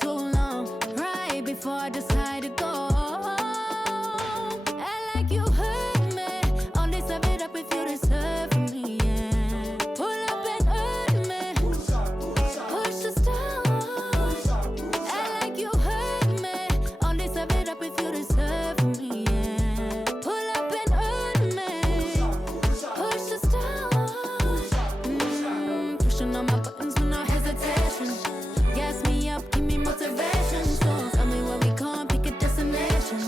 too long, right before I decide to go. Act like you hurt me, only serve it up if you deserve from me, yeah. Pull up and hurt me, push the stars. Act like you hurt me, only serve it up if you deserve from me, yeah. Pull up and hurt me, push the stars. Pushing on my buttons with no hesitation. Gas me up, give me motivation. So tell me where we come, pick a destination.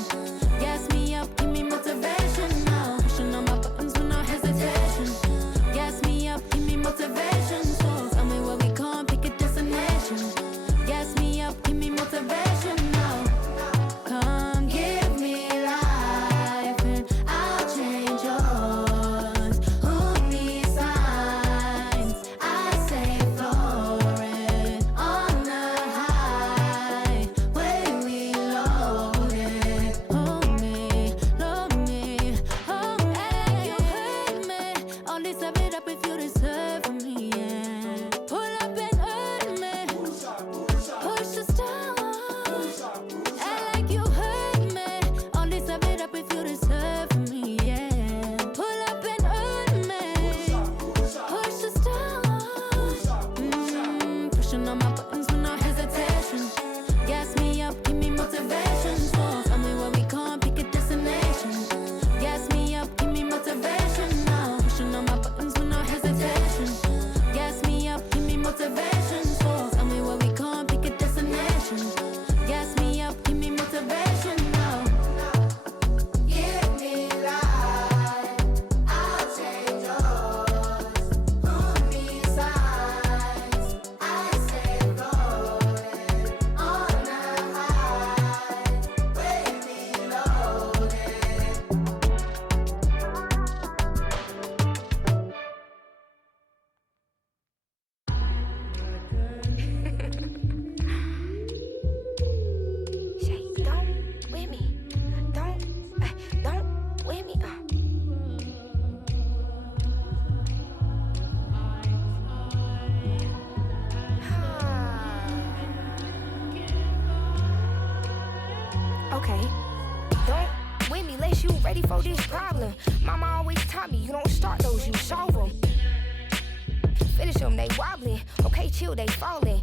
Gas me up, give me motivation now. Pushing on my buttons with no hesitation. Gas me up, give me motivation. So tell me where we come, pick a destination. Gas me up, give me motivation now. Come give me life and I'll change yours. Who needs signs? I say flourish on the highway we loaded. Hold me, love me, hold me. You hurt me, only serve it up if you deserve from me, yeah. Pull up and hurt me, push the stars. Act like you hurt me, only serve it up if you deserve from me, yeah. Pull up and hurt me, push the stars. Pushing on my buttons with no hesitation. Gas me up, give me motivation. So tell me where we come, pick a destination. Gas me up, give me motivation now. Pushing on my buttons with no hesitation. Gas me up, give me motivation. So tell me where we come, pick a destination. Gas me up, give me motivation now. Give me life, I'll change yours. Who needs signs? I say floating on the highway we loaded. Shay, don't with me. Don't with me. Okay. Don't with me unless you ready for this problem. Mama always taught me you don't start those, you solve them. Finish them, they wobbling. Okay, chill, they falling.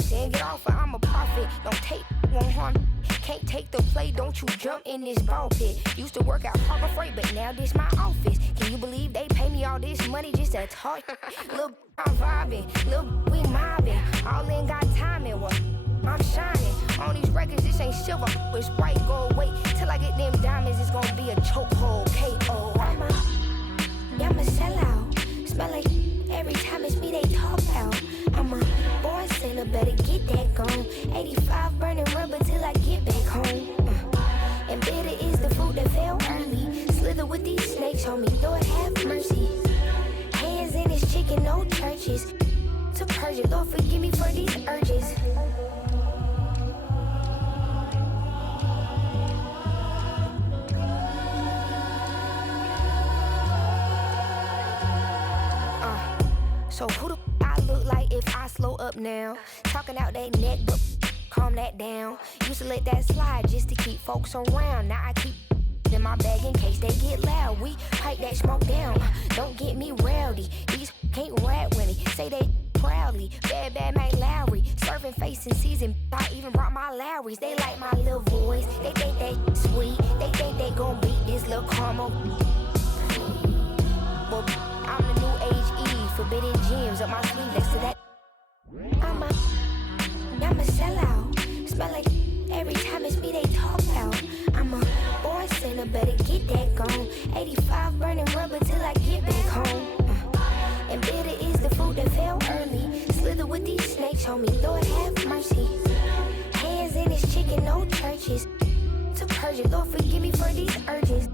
Saying get off, I'm a prophet. Don't take, won't harm. Can't take the play, don't you jump in this ball pit. Used to work out Harbor Freight, but now this my office. Can you believe they pay me all this money just to talk? Look, I'm vibing, look, we mobbing. All in got timing, what? I'm shining. On these records, this ain't silver, it's white gold. Wait till I get them diamonds, it's gonna be a chokehold. K.O. I'm a sellout. Smell like every time it's me they talk out. I'm a born sinner, better get that gone. 85 burning rubber till I get back home. And bitter is the food that fell early. Slither with these snakes on me, Lord have mercy. Hands in his chicken, no churches. To purge it, Lord forgive me for these urges. So who the I look like if I slow up now? Talking out that neck, but calm that down. Used to let that slide just to keep folks around. Now I keep in my bag in case they get loud. We pipe that smoke down. Don't get me rowdy. These can't rap with me. Say they proudly. Bad Mike Lowry. Serving face in season. I even brought my Lowrys. They like my little voice. They think they sweet. They think they gon' beat this little caramel. Well, I'm the new age Eve. Forbidden gems up my sleeve. Next to that, I'm a sellout. Smell like every time it's me they talk out. I'm a born sinner, better get that gone. 85 burning rubber till I get back home. And bitter is the food that fell early. Slither with these snakes on me, Lord have mercy. Hands in his chicken, no churches. To purge it, Lord forgive me for these urges.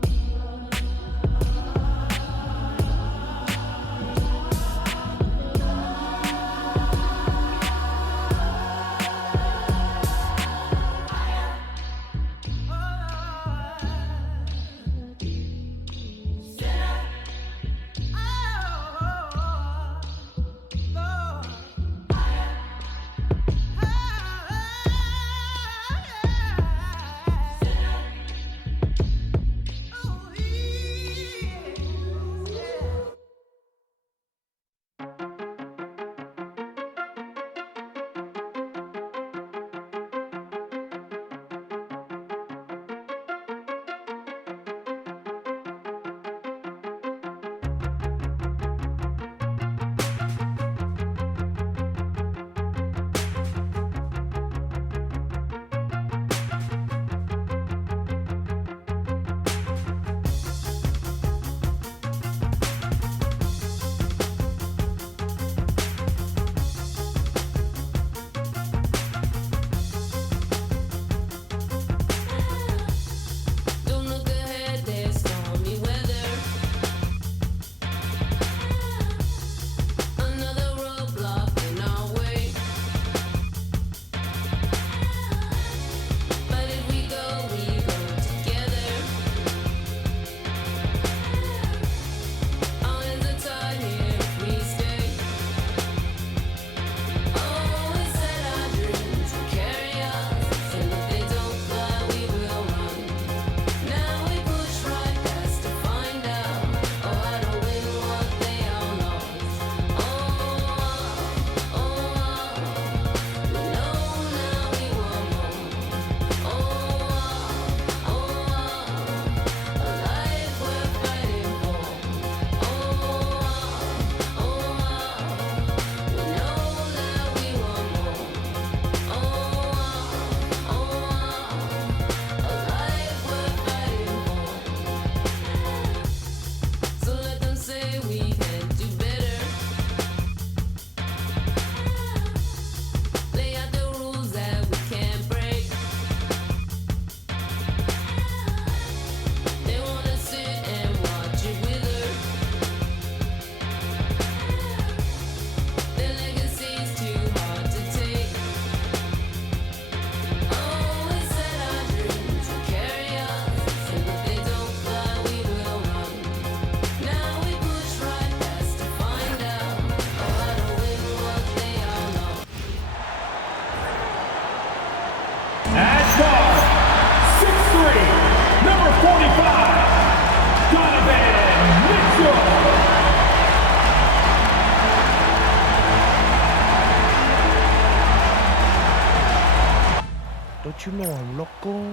Don't you know I'm loco?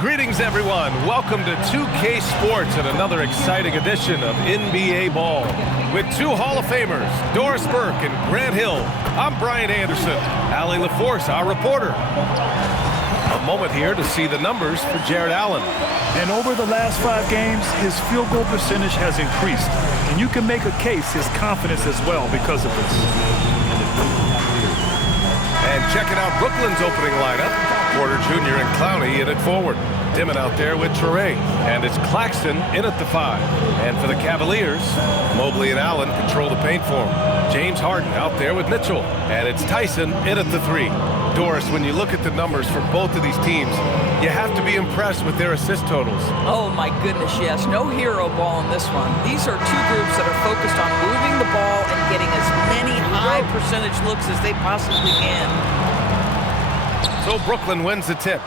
Greetings, everyone. Welcome to 2K Sports and another exciting edition of NBA Ball. With two Hall of Famers, Doris Burke and Grant Hill, I'm Brian Anderson. Allie LaForce, our reporter. A moment here to see the numbers for Jared Allen. And over the last 5 games, his field goal percentage has increased. And you can make a case his confidence as well because of this. And checking out Brooklyn's opening lineup, Porter Jr. and Clowney in it forward. Dimmin out there with Traoré, and it's Claxton in at the 5. And for the Cavaliers, Mobley and Allen control the paint for him. James Harden out there with Mitchell, and it's Tyson in at the 3. Doris, when you look at the numbers for both of these teams, you have to be impressed with their assist totals. Oh my goodness, yes. No hero ball in this one. These are two groups that are focused on moving the ball and getting as many high percentage looks as they possibly can. So Brooklyn wins the tip.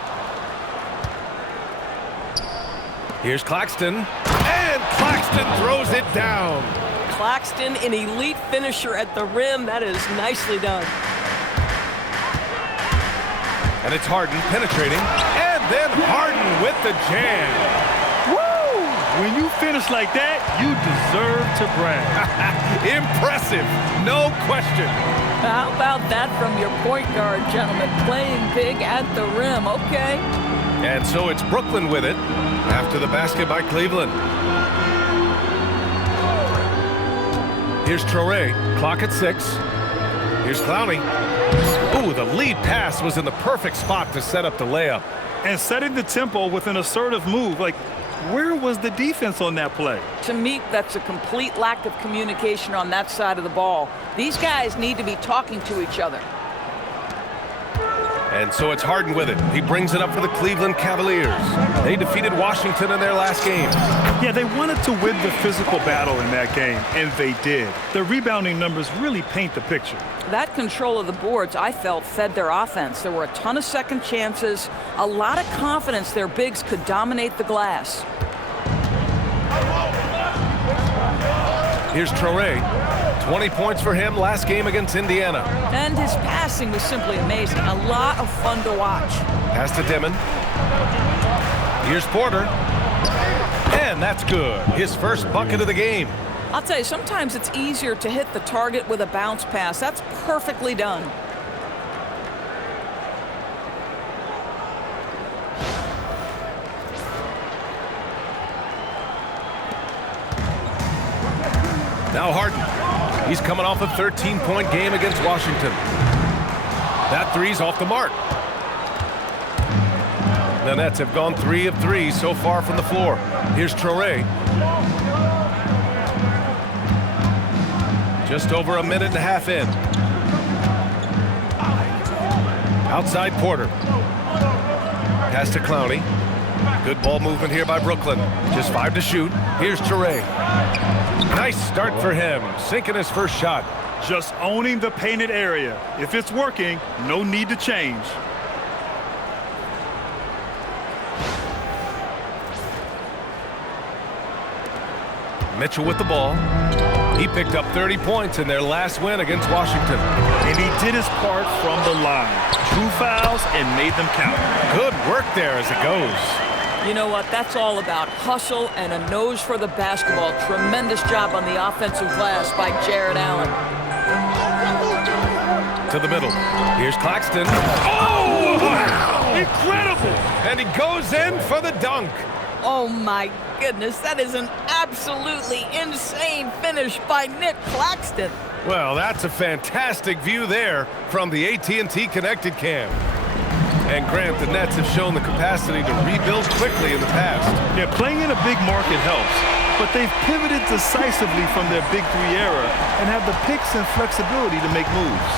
Here's Claxton, and Claxton throws it down. Claxton, an elite finisher at the rim. That is nicely done. And it's Harden penetrating, and then Harden with the jam. Woo! When you finish like that, you deserve to brag. Impressive, no question. How about that from your point guard, gentlemen? Playing big at the rim, okay. And so it's Brooklyn with it after the basket by Cleveland. Here's Traoré, clock at 6. Here's Clowney. Ooh, the lead pass was in the perfect spot to set up the layup. And setting the tempo with an assertive move. Like, where was the defense on that play? To me, that's a complete lack of communication on that side of the ball. These guys need to be talking to each other. And so it's Harden with it. He brings it up for the Cleveland Cavaliers. They defeated Washington in their last game. Yeah, they wanted to win the physical battle in that game, and they did. The rebounding numbers really paint the picture. That control of the boards, I felt, fed their offense. There were a ton of second chances, a lot of confidence their bigs could dominate the glass. Here's Traoré. 20 points for him last game against Indiana. And his passing was simply amazing. A lot of fun to watch. Pass to Dimmin. Here's Porter. And that's good. His first bucket of the game. I'll tell you, sometimes it's easier to hit the target with a bounce pass. That's perfectly done. Now Harden. He's coming off a 13-point game against Washington. That three's off the mark. The Nets have gone 3 of 3 so far from the floor. Here's Traoré. Just over a minute and a half in. Outside Porter. Pass to Clowney. Good ball movement here by Brooklyn. Just 5 to shoot. Here's Traoré. Nice start for him. Sinking his first shot. Just owning the painted area. If it's working, no need to change. Mitchell with the ball. He picked up 30 points in their last win against Washington. And he did his part from the line. Drew fouls and made them count. Good work there as it goes. You know what? That's all about hustle and a nose for the basketball. Tremendous job on the offensive glass by Jared Allen. To the middle. Here's Claxton. Oh, wow! Incredible! And he goes in for the dunk. Oh, my goodness. That is an absolutely insane finish by Nick Claxton. Well, that's a fantastic view there from the AT&T Connected Cam. And Grant, the Nets have shown the capacity to rebuild quickly in the past. Yeah, playing in a big market helps. but they've pivoted decisively from their big three era and have the picks and flexibility to make moves.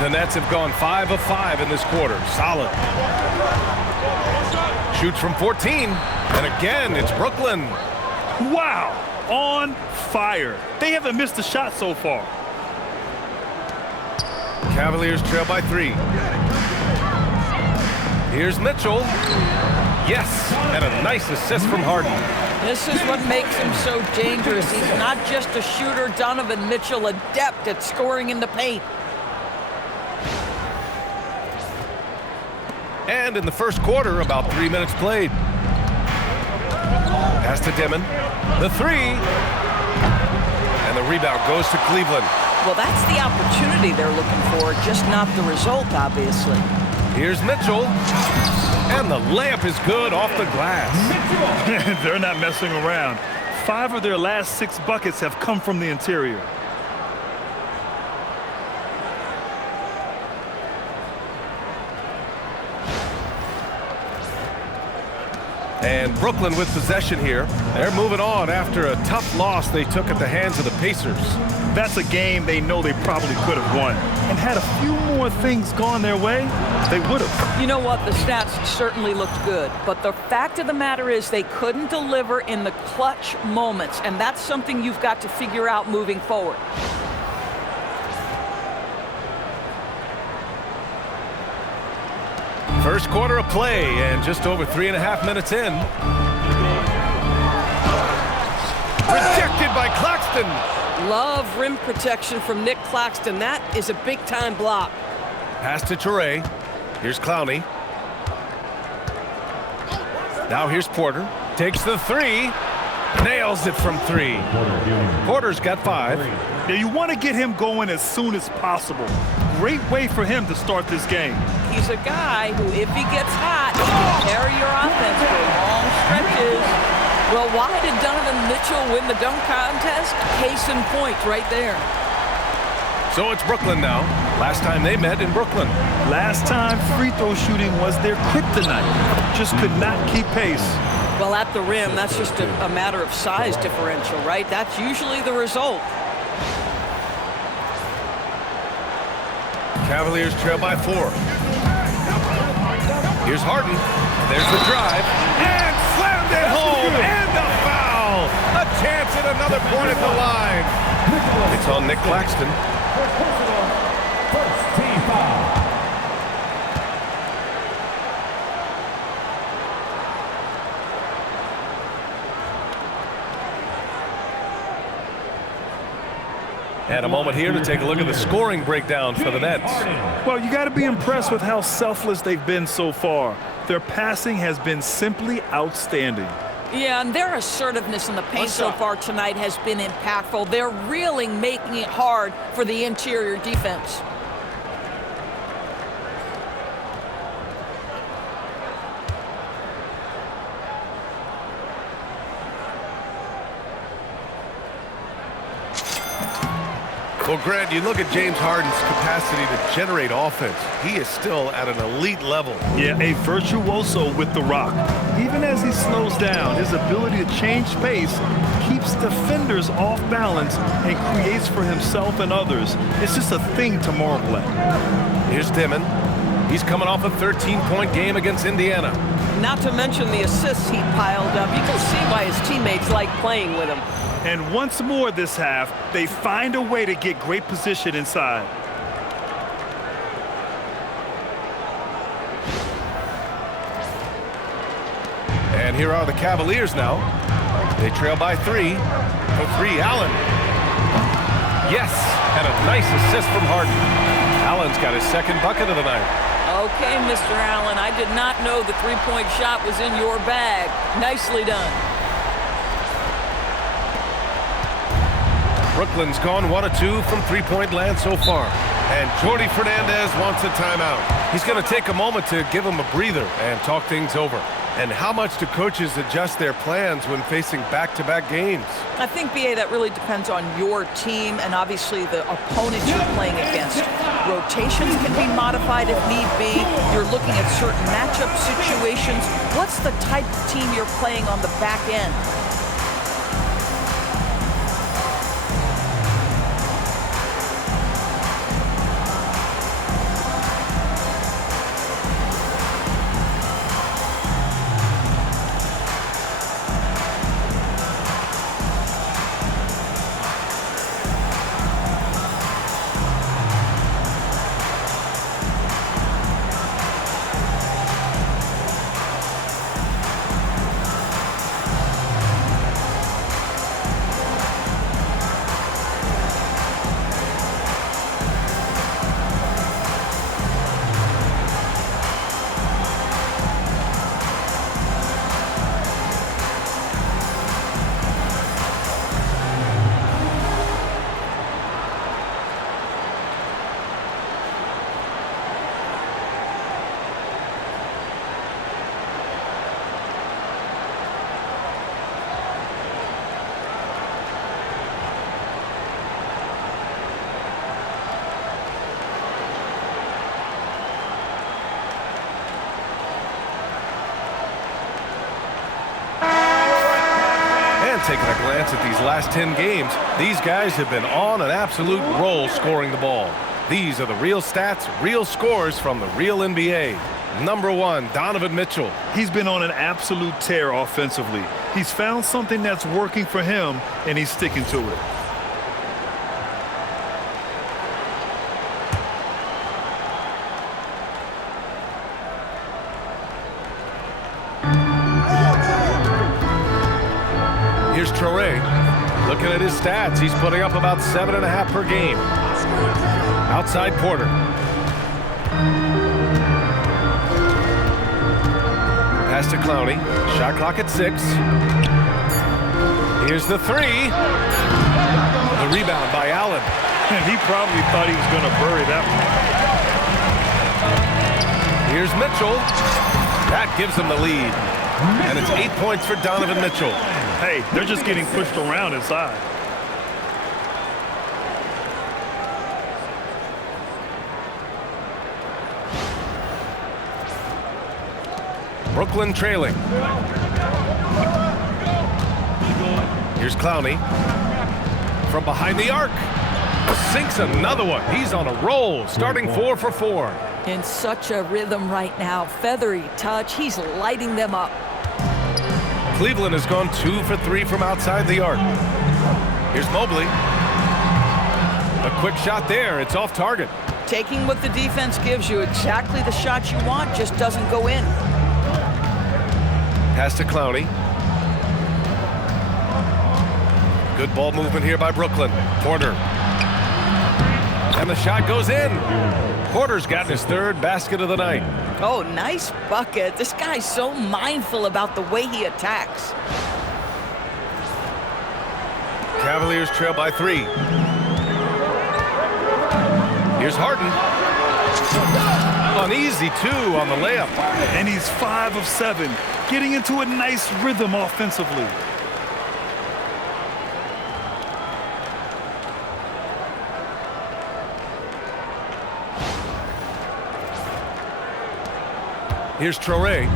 The Nets have gone 5 of 5 in this quarter. Solid. Shoots from 14, and again, it's Brooklyn. Wow, on fire. They haven't missed a shot so far. Cavaliers trail by 3. Here's Mitchell. Yes, and a nice assist from Harden. This is what makes him so dangerous. He's not just a shooter. Donovan Mitchell, adept at scoring in the paint. And in the first quarter, about 3 minutes played. Pass to Dimon. The 3. And the rebound goes to Cleveland. Well, that's the opportunity they're looking for, just not the result, obviously. Here's Mitchell. And the layup is good off the glass. They're not messing around. 5 of their last 6 buckets have come from the interior. And Brooklyn with possession here. They're moving on after a tough loss they took at the hands of the Pacers. That's a game they know they probably could have won. And had a few more things gone their way, they would have. You know what? The stats certainly looked good. But the fact of the matter is they couldn't deliver in the clutch moments. And that's something you've got to figure out moving forward. First quarter of play, and just over 3.5 minutes in. Rejected by Claxton. Love rim protection from Nick Claxton. That is a big-time block. Pass to Traoré. Here's Clowney. Now here's Porter. Takes the 3. Nails it from 3. Porter's got 5. Now you want to get him going as soon as possible. Great way for him to start this game. He's a guy who, if he gets hot, he can carry your offense for long stretches. Well, why did Donovan Mitchell win the dunk contest? Case in point right there. So it's Brooklyn now. Last time they met in Brooklyn. Last time free throw shooting was their kryptonite. Just could not keep pace. Well, at the rim, that's just a matter of size differential, right? That's usually the result. Cavaliers trail by 4. Here's Harden. There's the drive. And slammed it home. And a foul. A chance at another point at the line. It's on Nick Claxton. First team foul. And a moment here to take a look at the scoring breakdown for the Nets. Well, you got to be impressed with how selfless they've been so far. Their passing has been simply outstanding. Yeah, and their assertiveness in the paint so far tonight has been impactful. They're really making it hard for the interior defense. Well, Grant, you look at James Harden's capacity to generate offense. He is still at an elite level. Yeah, a virtuoso with the rock. Even as he slows down, his ability to change pace keeps defenders off balance and creates for himself and others. It's just a thing to marvel at. Here's Dimon. He's coming off a 13-point game against Indiana. Not to mention the assists he piled up. You can see why his teammates like playing with him. And once more this half, they find a way to get great position inside. And here are the Cavaliers now. They trail by 3. For 3, Allen. Yes, and a nice assist from Harden. Allen's got his second bucket of the night. Okay, Mr. Allen, I did not know the three-point shot was in your bag. Nicely done. Brooklyn's gone 1 of 2 from three-point land so far. And Jordi Fernandez wants a timeout. He's going to take a moment to give him a breather and talk things over. And how much do coaches adjust their plans when facing back-to-back games? I think, B.A., that really depends on your team and obviously the opponent you're playing against. Rotations can be modified if need be. You're looking at certain matchup situations. What's the type of team you're playing on the back end? taking a glance at these last 10 games, these guys have been on an absolute roll scoring the ball. These are the real stats, real scores from the real NBA. Number 1, Donovan Mitchell. He's been on an absolute tear offensively. He's found something that's working for him, and he's sticking to it. Here's Traoré. Looking at his stats, he's putting up about 7.5 per game. Outside Porter. Pass to Clowney. Shot clock at 6. Here's the 3. The rebound by Allen. And he probably thought he was going to bury that one. Here's Mitchell. That gives them the lead. And it's 8 points for Donovan Mitchell. Hey, they're just getting pushed around inside. Brooklyn trailing. Here's Clowney. From behind the arc. Sinks another one. He's on a roll, starting 4 for 4. In such a rhythm right now. Feathery touch. He's lighting them up. Cleveland has gone 2 for 3 from outside the arc. Here's Mobley. A quick shot there. It's off target. Taking what the defense gives you, exactly the shot you want, just doesn't go in. Pass to Clowney. Good ball movement here by Brooklyn. Porter. And the shot goes in. Porter's gotten his 3rd basket of the night. Oh, nice bucket. This guy's so mindful about the way he attacks. Cavaliers trail by 3. Here's Harden. An easy 2 on the layup. And he's 5 of 7, getting into a nice rhythm offensively. Here's Traoré.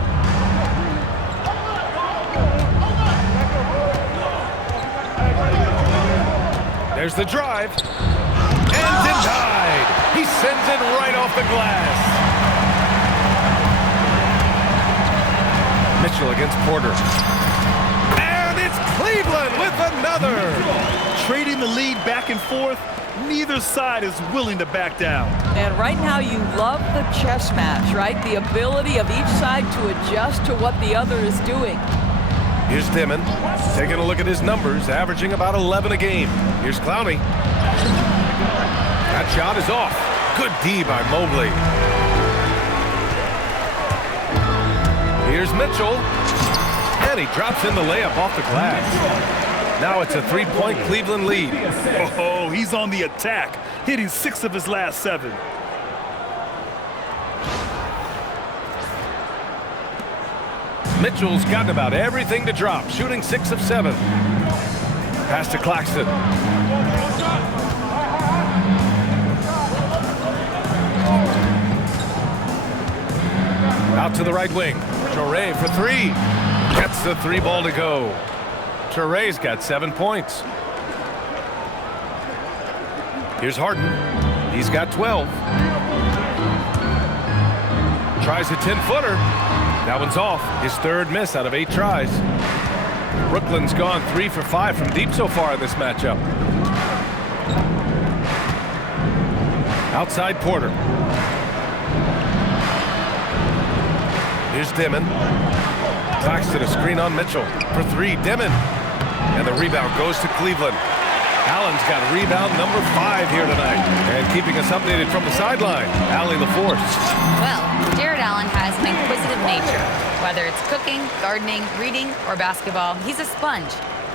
There's the drive. And denied. He sends it right off the glass. Mitchell against Porter. And it's Cleveland with another. Trading the lead back and forth, neither side is willing to back down. And right now you love the chess match, right? The ability of each side to adjust to what the other is doing. Here's Dimon, taking a look at his numbers, averaging about 11 a game. Here's Clowney. That shot is off. Good D by Mobley. Here's Mitchell. And he drops in the layup off the glass. Now it's a 3-point Cleveland lead. Oh, he's on the attack, hitting 6 of his last 7. Mitchell's gotten about everything to drop, shooting 6 of 7. Pass to Claxton. Out to the right wing. Traoré for 3. Gets the 3 ball to go. Traoré's got 7 points. Here's Harden. He's got 12. Tries a 10-footer. That one's off. His 3rd miss out of 8 tries. Brooklyn's gone 3 for 5 from deep so far in this matchup. Outside Porter. Here's Dimon. Claxton a screen on Mitchell for 3. Dimon. And the rebound goes to Cleveland. Allen's got rebound number 5 here tonight. And keeping us updated from the sideline, Allie LaForce. Well, Jared Allen has an inquisitive nature. Whether it's cooking, gardening, reading, or basketball, he's a sponge.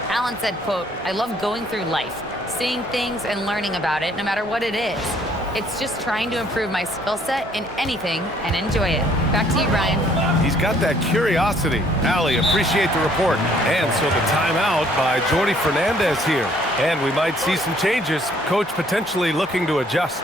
Allen said, quote, "I love going through life, seeing things and learning about it no matter what it is. It's just trying to improve my skill set in anything and enjoy it." Back to you, Ryan. He's got that curiosity. Allie, appreciate the report. And so the timeout by Jordi Fernandez here. And we might see some changes. Coach potentially looking to adjust.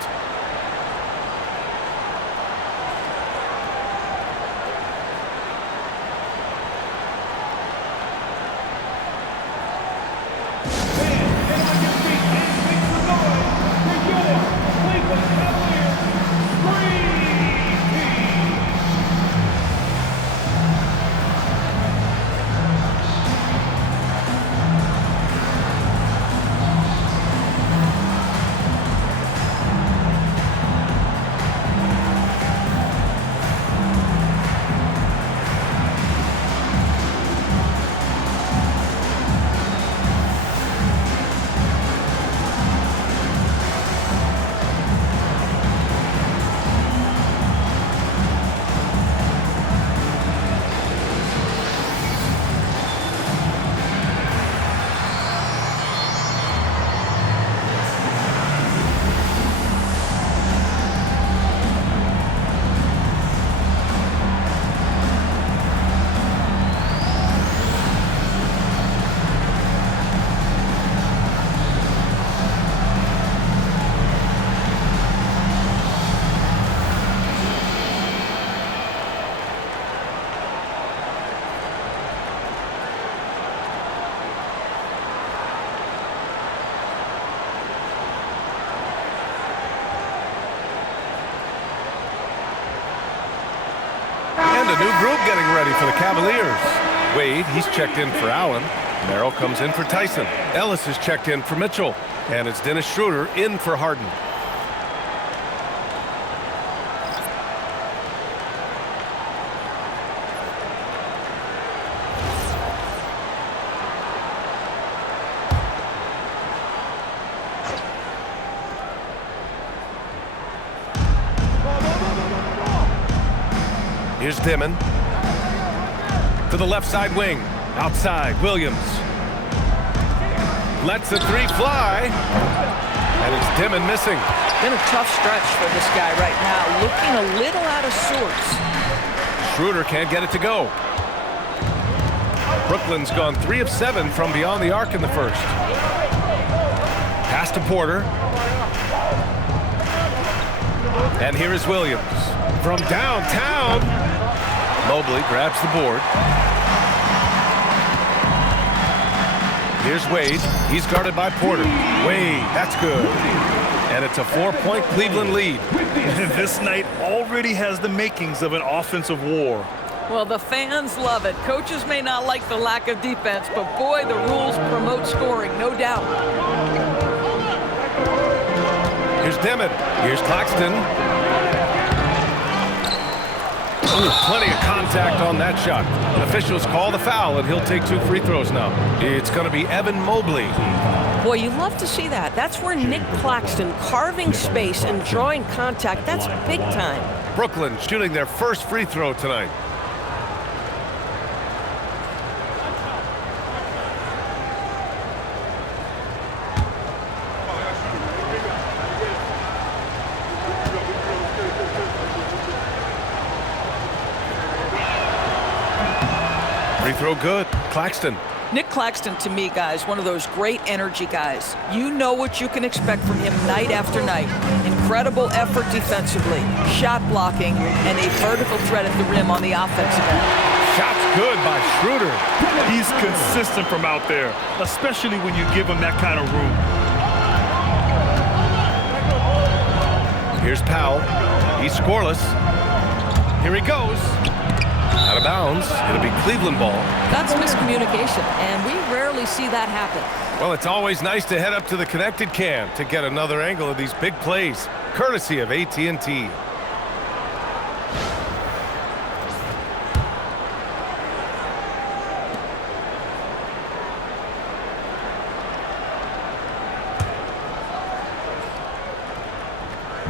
a new group getting ready for the Cavaliers. Wade, he's checked in for Allen. Merrill comes in for Tyson. Ellis is checked in for Mitchell. And it's Dennis Schroeder in for Harden. Here's Dimon. To the left side wing. Outside, Williams. Lets the three fly. And it's Dimon missing. Been a tough stretch for this guy right now. Looking a little out of sorts. Schroeder can't get it to go. Brooklyn's gone 3 of 7 from beyond the arc in the first. Pass to Porter. And here is Williams. From downtown. Mobley grabs the board. Here's Wade. He's guarded by Porter. Wade, that's good. And it's a 4-point Cleveland lead. This night already has the makings of an offensive war. Well, the fans love it. Coaches may not like the lack of defense, but boy, the rules promote scoring, no doubt. Here's Dimon. Here's Claxton. Ooh, plenty of contact on that shot. Officials call the foul, and he'll take 2 free throws now. It's going to be Evan Mobley. Boy, you love to see that. That's where Nick Claxton carving space and drawing contact. That's big time. Brooklyn shooting their first free throw tonight. Free throw good. Claxton. Nick Claxton, to me, guys, one of those great energy guys. You know what you can expect from him night after night. Incredible effort defensively, shot blocking, and a vertical threat at the rim on the offensive end. Shot's good by Schroeder. He's consistent from out there, especially when you give him that kind of room. Here's Powell. He's scoreless. Here he goes. Out of bounds. It'll be Cleveland ball. That's miscommunication, and we rarely see that happen. Well, it's always nice to head up to the connected cam to get another angle of these big plays, courtesy of AT&T.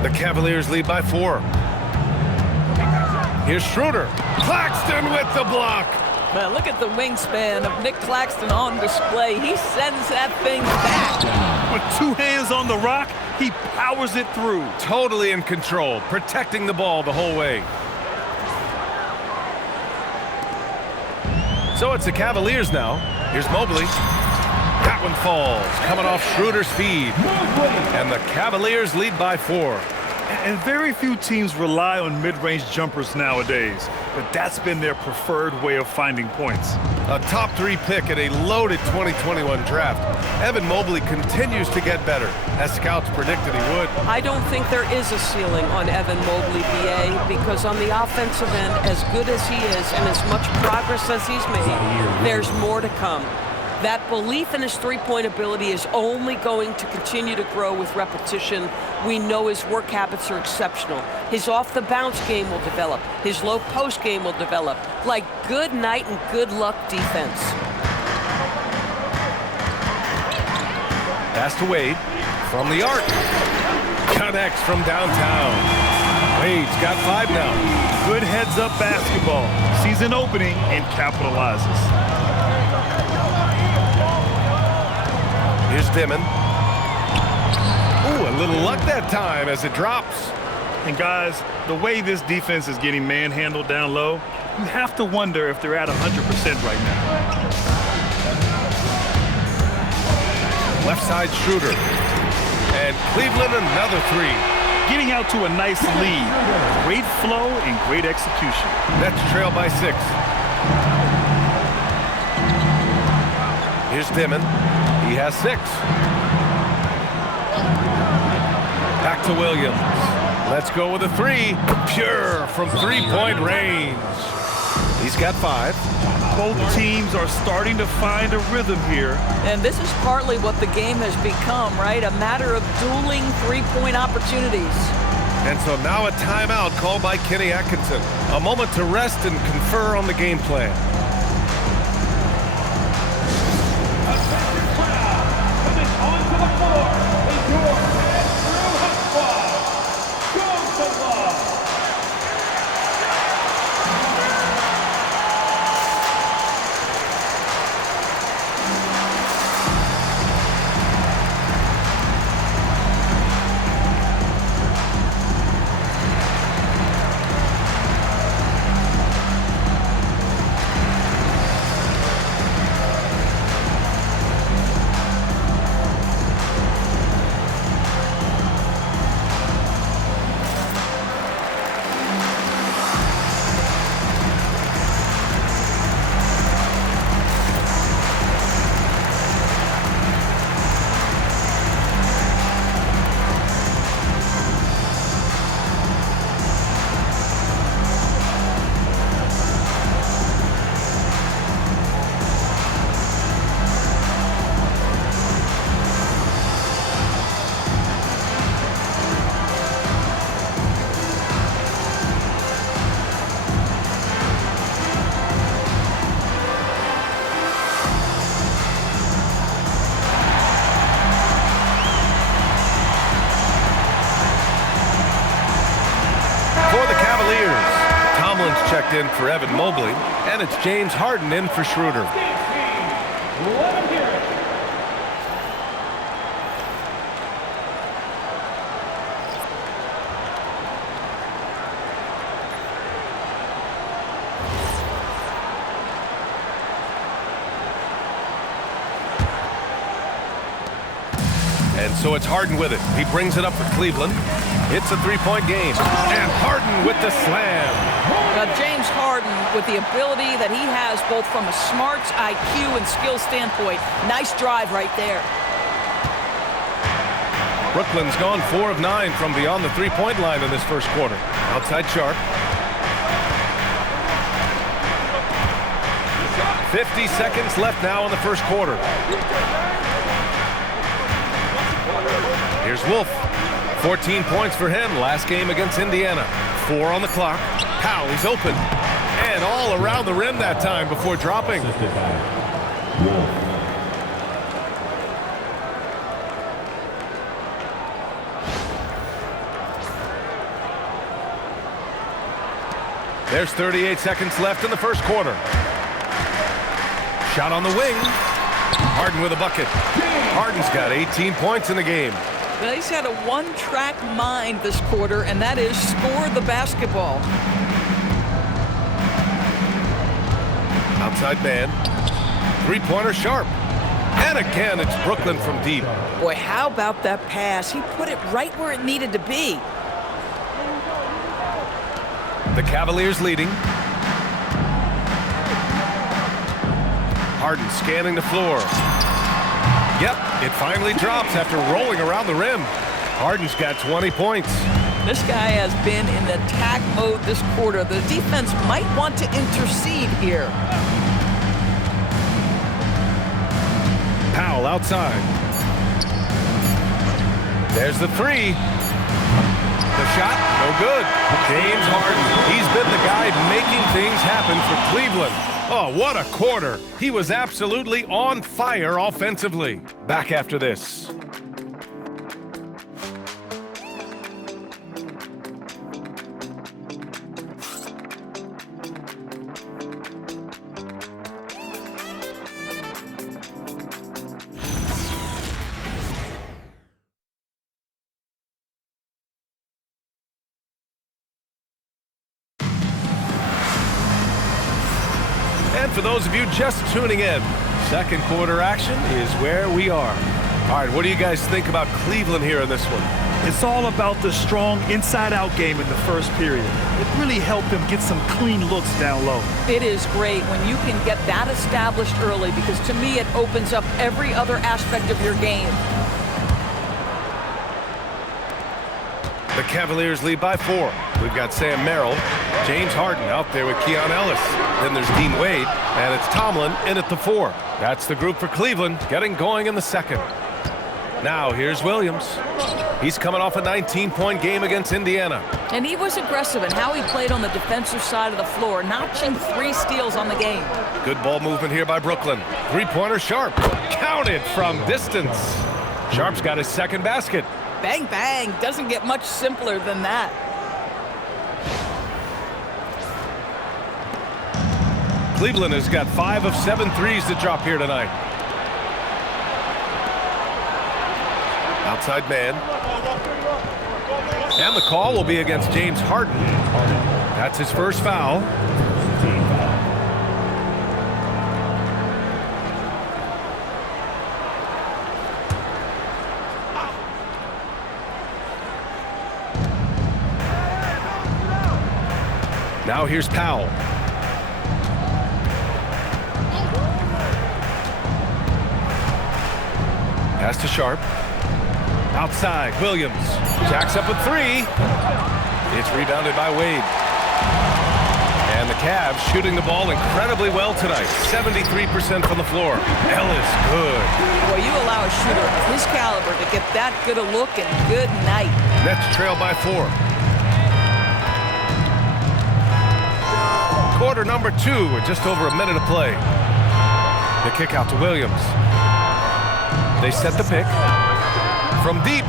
The Cavaliers lead by 4. Here's Schroeder. Claxton with the block. Well, look at the wingspan of Nick Claxton on display. He sends that thing back. With 2 hands on the rock, he powers it through. Totally in control, protecting the ball the whole way. So it's the Cavaliers now. Here's Mobley. That one falls, coming off Schroeder's feed. And the Cavaliers lead by 4. And very few teams rely on mid-range jumpers nowadays, but that's been their preferred way of finding points. A top 3 pick in a loaded 2021 draft. Evan Mobley continues to get better, as scouts predicted he would. I don't think there is a ceiling on Evan Mobley, BA, because on the offensive end, as good as he is and as much progress as he's made, there's more to come. That belief in his three-point ability is only going to continue to grow with repetition. We know his work habits are exceptional. His off-the-bounce game will develop. His low-post game will develop. Like good night and good luck defense. Pass to Wade from the arc. Connects from downtown. Wade's got 5 now. Good heads-up basketball. Sees an opening and capitalizes. Here's Dimon. Ooh, a little luck that time as it drops. And guys, the way this defense is getting manhandled down low, you have to wonder if they're at 100% right now. Left side Schroeder. And Cleveland another 3. Getting out to a nice lead. Great flow and great execution. Nets trail by 6. Here's Dimon. He has 6. Back to Williams. Let's go with a 3. Pure from 3-point range. He's got 5. Both teams are starting to find a rhythm here. And this is partly what the game has become, right? A matter of dueling three-point opportunities. And so now a timeout called by Kenny Atkinson. A moment to rest and confer on the game plan. Checked in for Evan Mobley, and it's James Harden in for Schroeder. And so it's Harden with it. He brings it up for Cleveland. It's a three-point game. And Harden with the slam. Now, James Harden, with the ability that he has both from a smarts, IQ, and skill standpoint, nice drive right there. Brooklyn's gone 4 of 9 from beyond the three-point line in this first quarter. Outside Sharp. 50 seconds left now in the first quarter. Here's Wolf. 14 points for him last game against Indiana. 4 on the clock. Powell, he's open. And all around the rim that time before dropping. There's 38 seconds left in the first quarter. Shot on the wing. Harden with a bucket. Harden's got 18 points in the game. Well, he's had a one-track mind this quarter, and that is score the basketball. Outside man. Three-pointer Sharp. And again, it's Brooklyn from deep. Boy, how about that pass? He put it right where it needed to be. The Cavaliers leading. Harden scanning the floor. Yep, it finally drops after rolling around the rim. Harden's got 20 points. This guy has been in attack mode this quarter. The defense might want to intercede here. Powell outside. There's the three. The shot, no good. James Harden, he's been the guy making things happen for Cleveland. Oh, what a quarter. He was absolutely on fire offensively. Back after this. And for those of you just tuning in, second quarter action is where we are. All right, what do you guys think about Cleveland here in this one? It's all about the strong inside-out game in the first period. It really helped them get some clean looks down low. It is great when you can get that established early, because to me it opens up every other aspect of your game. The Cavaliers lead by 4 with We've got Sam Merrill, James Harden out there with Keon Ellis. Then there's Dean Wade, and it's Tomlin in at the 4. That's the group for Cleveland, getting going in the second. Now here's Williams. He's coming off a 19-point game against Indiana. And he was aggressive in how he played on the defensive side of the floor, notching 3 steals on the game. Good ball movement here by Brooklyn. Three-pointer Sharp. Counted from distance. Sharp's got his second basket. Bang, bang. Doesn't get much simpler than that. Cleveland has got 5 of 7 threes to drop here tonight. Outside man. And the call will be against James Harden. That's his first foul. Now here's Powell. Pass to Sharp. Outside, Williams. Jacks up a 3. It's rebounded by Wade. And the Cavs shooting the ball incredibly well tonight. 73% from the floor. Ellis, good. Boy, you allow a shooter of his caliber to get that good a look and good night. Nets trail by 4. Quarter number 2 with just over a minute to play. The kick out to Williams. They set the pick. From deep.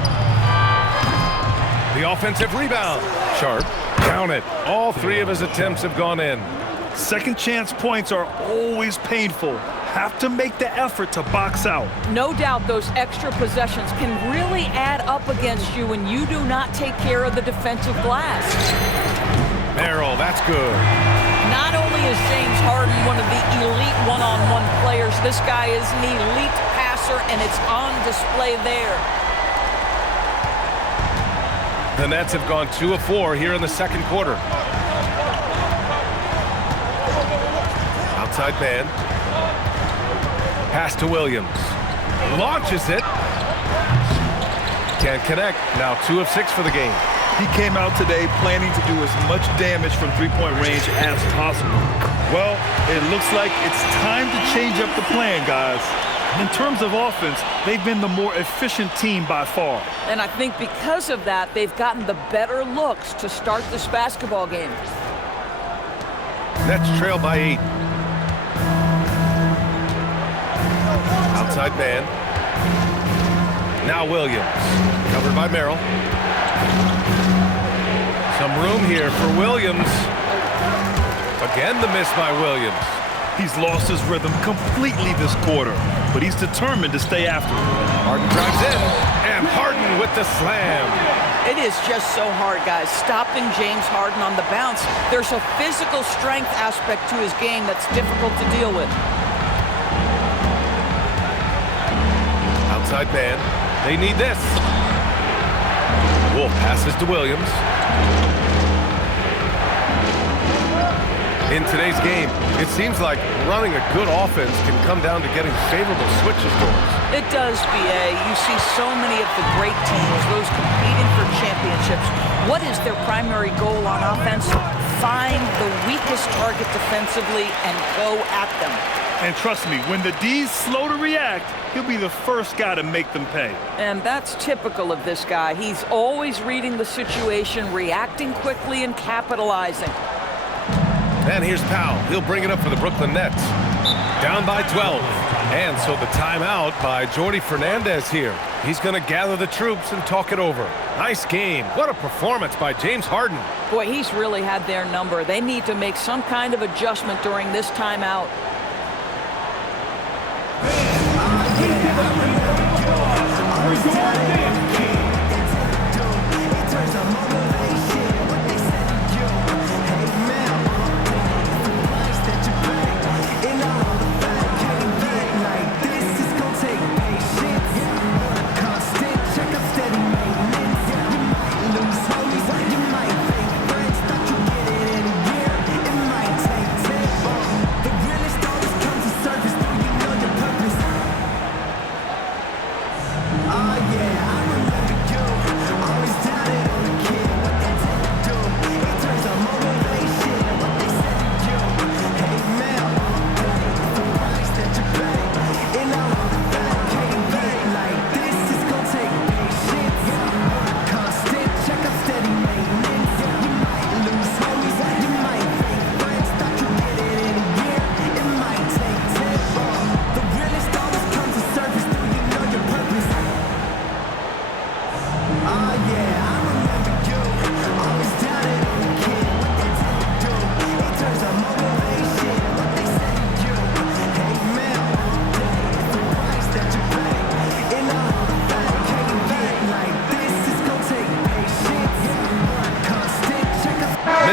The offensive rebound. Sharp. Count it. All 3 of his attempts have gone in. Second chance points are always painful. Have to make the effort to box out. No doubt those extra possessions can really add up against you when you do not take care of the defensive glass. Merrill, that's good. Not only is James Harden one of the elite one-on-one players, this guy is an elite passer, and it's on display there. The Nets have gone 2 of 4 here in the second quarter. Outside man. Pass to Williams. Launches it. Can't connect. Now 2 of 6 for the game. He came out today planning to do as much damage from three-point range as possible. Well, it looks like it's time to change up the plan, guys. In terms of offense, they've been the more efficient team by far. And I think because of that, they've gotten the better looks to start this basketball game. Nets trail by 8. Outside man. Now Williams. Covered by Merrill. Some room here for Williams. Again, the miss by Williams. He's lost his rhythm completely this quarter, but he's determined to stay after it. Harden drives in, and Harden with the slam. It is just so hard, guys, stopping James Harden on the bounce. There's a physical strength aspect to his game that's difficult to deal with. Outside man. They need this. Wolf passes to Williams. In today's game, it seems like running a good offense can come down to getting favorable switches goals. It does, BA. You see so many of the great teams, those competing for championships. What is their primary goal on offense? Find the weakest target defensively and go at them. And trust me, when the D's slow to react, he'll be the first guy to make them pay. And that's typical of this guy. He's always reading the situation, reacting quickly, and capitalizing. And here's Powell. He'll bring it up for the Brooklyn Nets. Down by 12. And so the timeout by Jordi Fernandez here. He's going to gather the troops and talk it over. Nice game. What a performance by James Harden. Boy, he's really had their number. They need to make some kind of adjustment during this timeout.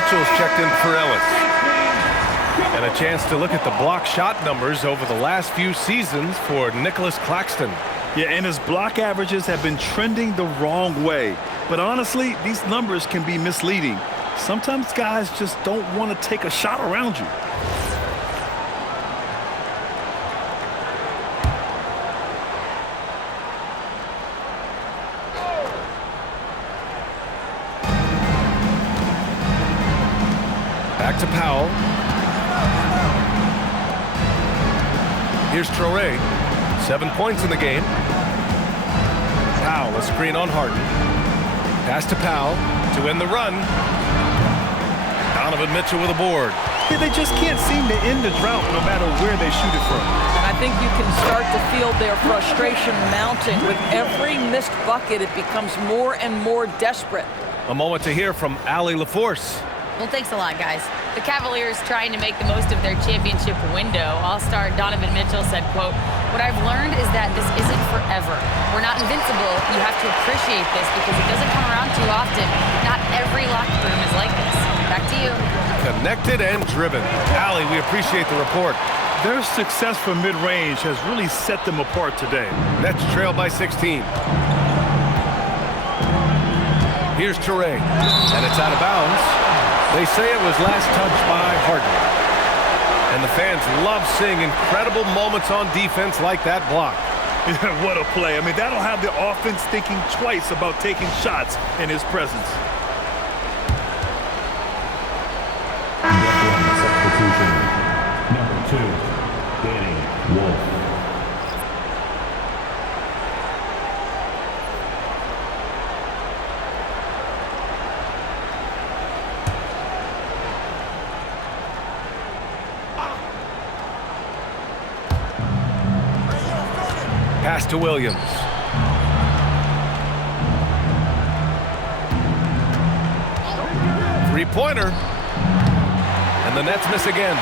Mitchell's checked in for Ellis. And a chance to look at the block shot numbers over the last few seasons for Nicholas Claxton. Yeah, and his block averages have been trending the wrong way. But honestly, these numbers can be misleading. Sometimes guys just don't want to take a shot around you. Back to Powell. Here's Traoré. 7 points in the game. Powell, a screen on Harden. Pass to Powell to win the run. Donovan Mitchell with a board. Yeah, they just can't seem to end the drought no matter where they shoot it from. And I think you can start to feel their frustration mounting. With every missed bucket, it becomes more and more desperate. A moment to hear from Allie LaForce. Well, thanks a lot, guys. The Cavaliers trying to make the most of their championship window. All-star Donovan Mitchell said, quote, "What I've learned is that this isn't forever. We're not invincible. You have to appreciate this because it doesn't come around too often. Not every locker room is like this." Back to you. Connected and driven. Allie, we appreciate the report. Their success from mid-range has really set them apart today. Nets trail by 16. Here's Traoré, and it's out of bounds. They say it was last touched by Harden. And the fans love seeing incredible moments on defense like that block. What a play. I mean, that'll have the offense thinking twice about taking shots in his presence. Substitution. Number 2, Danny Wolf. Pass to Williams. Three-pointer. And the Nets miss again.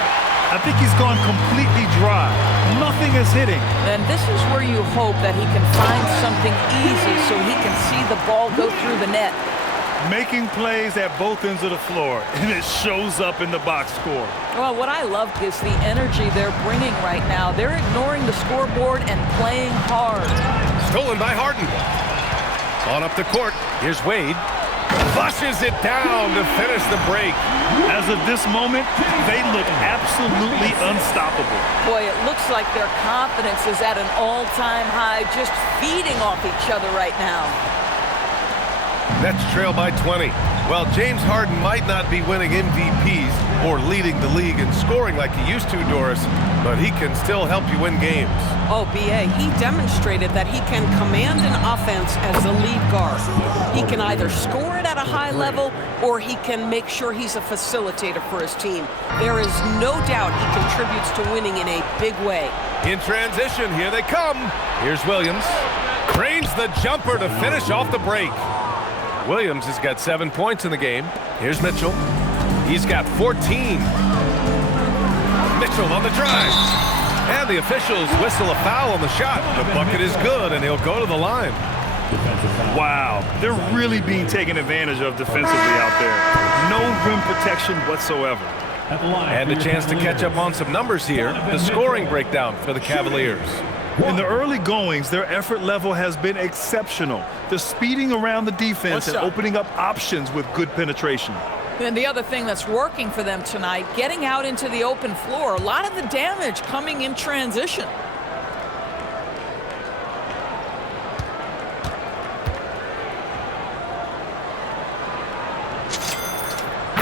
I think he's gone completely dry. Nothing is hitting. And this is where you hope that he can find something easy so he can see the ball go through the net. Making plays at both ends of the floor, and it shows up in the box score. Well, what I love is the energy they're bringing right now. They're ignoring the scoreboard and playing hard. Stolen by Harden. On up the court. Here's Wade. Flushes it down to finish the break. As of this moment, they look absolutely unstoppable. Boy, it looks like their confidence is at an all-time high, just feeding off each other right now. Nets trail by 20. Well, James Harden might not be winning MVPs or leading the league in scoring like he used to, Doris, but he can still help you win games. Oh, B.A., he demonstrated that he can command an offense as the lead guard. He can either score it at a high level or he can make sure he's a facilitator for his team. There is no doubt he contributes to winning in a big way. In transition, here they come. Here's Williams. Drains the jumper to finish off the break. Williams has got 7 points in the game. Here's Mitchell. He's got 14. Mitchell on the drive. And the officials whistle a foul on the shot. The bucket is good, and he'll go to the line. Wow, they're really being taken advantage of defensively out there. No rim protection whatsoever. And a chance to catch up on some numbers here. The scoring breakdown for the Cavaliers. In the early goings, their effort level has been exceptional. They're speeding around the defense and opening up options with good penetration. And the other thing that's working for them tonight, getting out into the open floor. A lot of the damage coming in transition.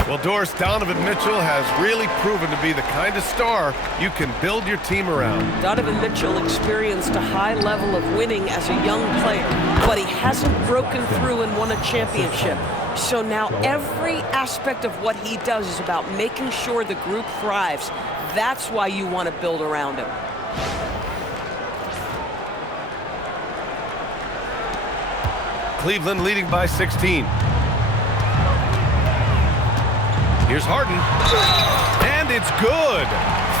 Well, Doris, Donovan Mitchell has really proven to be the kind of star you can build your team around. Donovan Mitchell experienced a high level of winning as a young player, but he hasn't broken through and won a championship. So now every aspect of what he does is about making sure the group thrives. That's why you want to build around him. Cleveland leading by 16. Here's Harden. And it's good.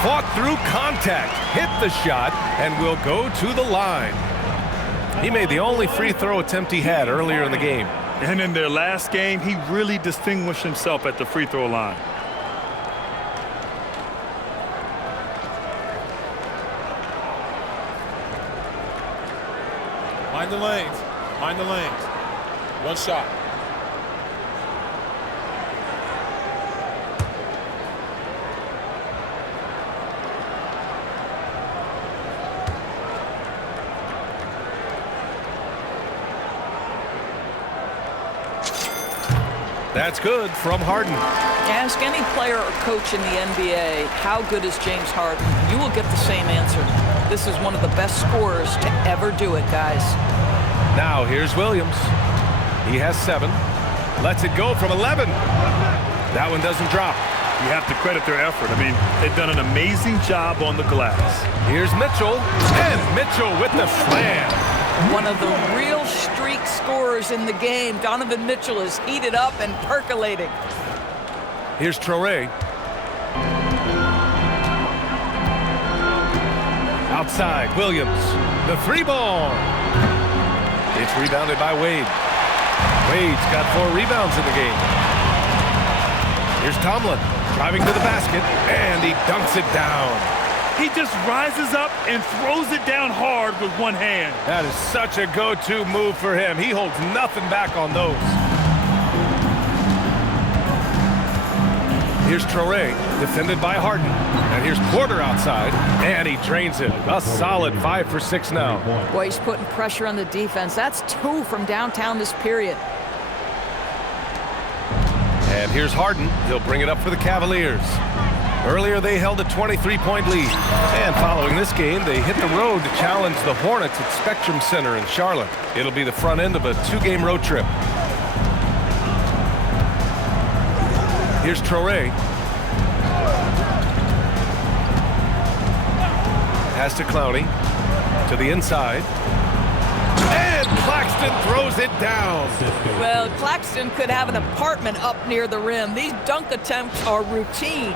Fought through contact, hit the shot, and will go to the line. He made the only free throw attempt he had earlier in the game. And in their last game, he really distinguished himself at the free throw line. Mind the lanes. Mind the lanes. One shot. That's good from Harden. Ask any player or coach in the NBA, how good is James Harden? You will get the same answer. This is one of the best scorers to ever do it, guys. Now here's Williams. He has 7. Lets it go from 11. That one doesn't drop. You have to credit their effort. I mean, they've done an amazing job on the glass. Here's Mitchell, and Mitchell with the slam. One of the real streak scorers in the game. Donovan Mitchell is heated up and percolating. Here's Traoré. Outside, Williams. The 3 ball. It's rebounded by Wade. Wade's got 4 rebounds in the game. Here's Tomlin driving to the basket, and he dunks it down. He just rises up and throws it down hard with one hand. That is such a go-to move for him. He holds nothing back on those. Here's Traoré, defended by Harden. And here's Porter outside, and he drains it. A solid 5 for 6 now. Boy, he's putting pressure on the defense. That's 2 from downtown this period. And here's Harden. He'll bring it up for the Cavaliers. Earlier, they held a 23-point lead. And following this game, they hit the road to challenge the Hornets at Spectrum Center in Charlotte. It'll be the front end of a 2-game road trip. Here's Traoré. Pass to Clowney. To the inside. And Claxton throws it down. Well, Claxton could have an apartment up near the rim. These dunk attempts are routine.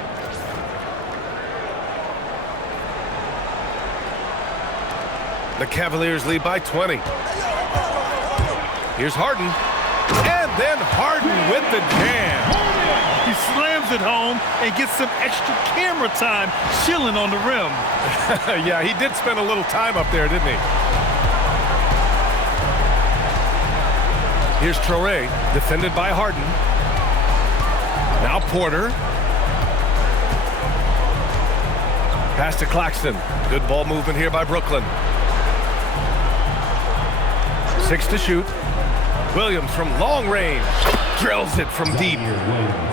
The Cavaliers lead by 20. Here's Harden. And then Harden with the jam. He slams it home and gets some extra camera time chilling on the rim. Yeah, he did spend a little time up there, didn't he? Here's Traoré, defended by Harden. Now Porter. Pass to Claxton. Good ball movement here by Brooklyn. 6 to shoot. Williams from long range drills it from deep.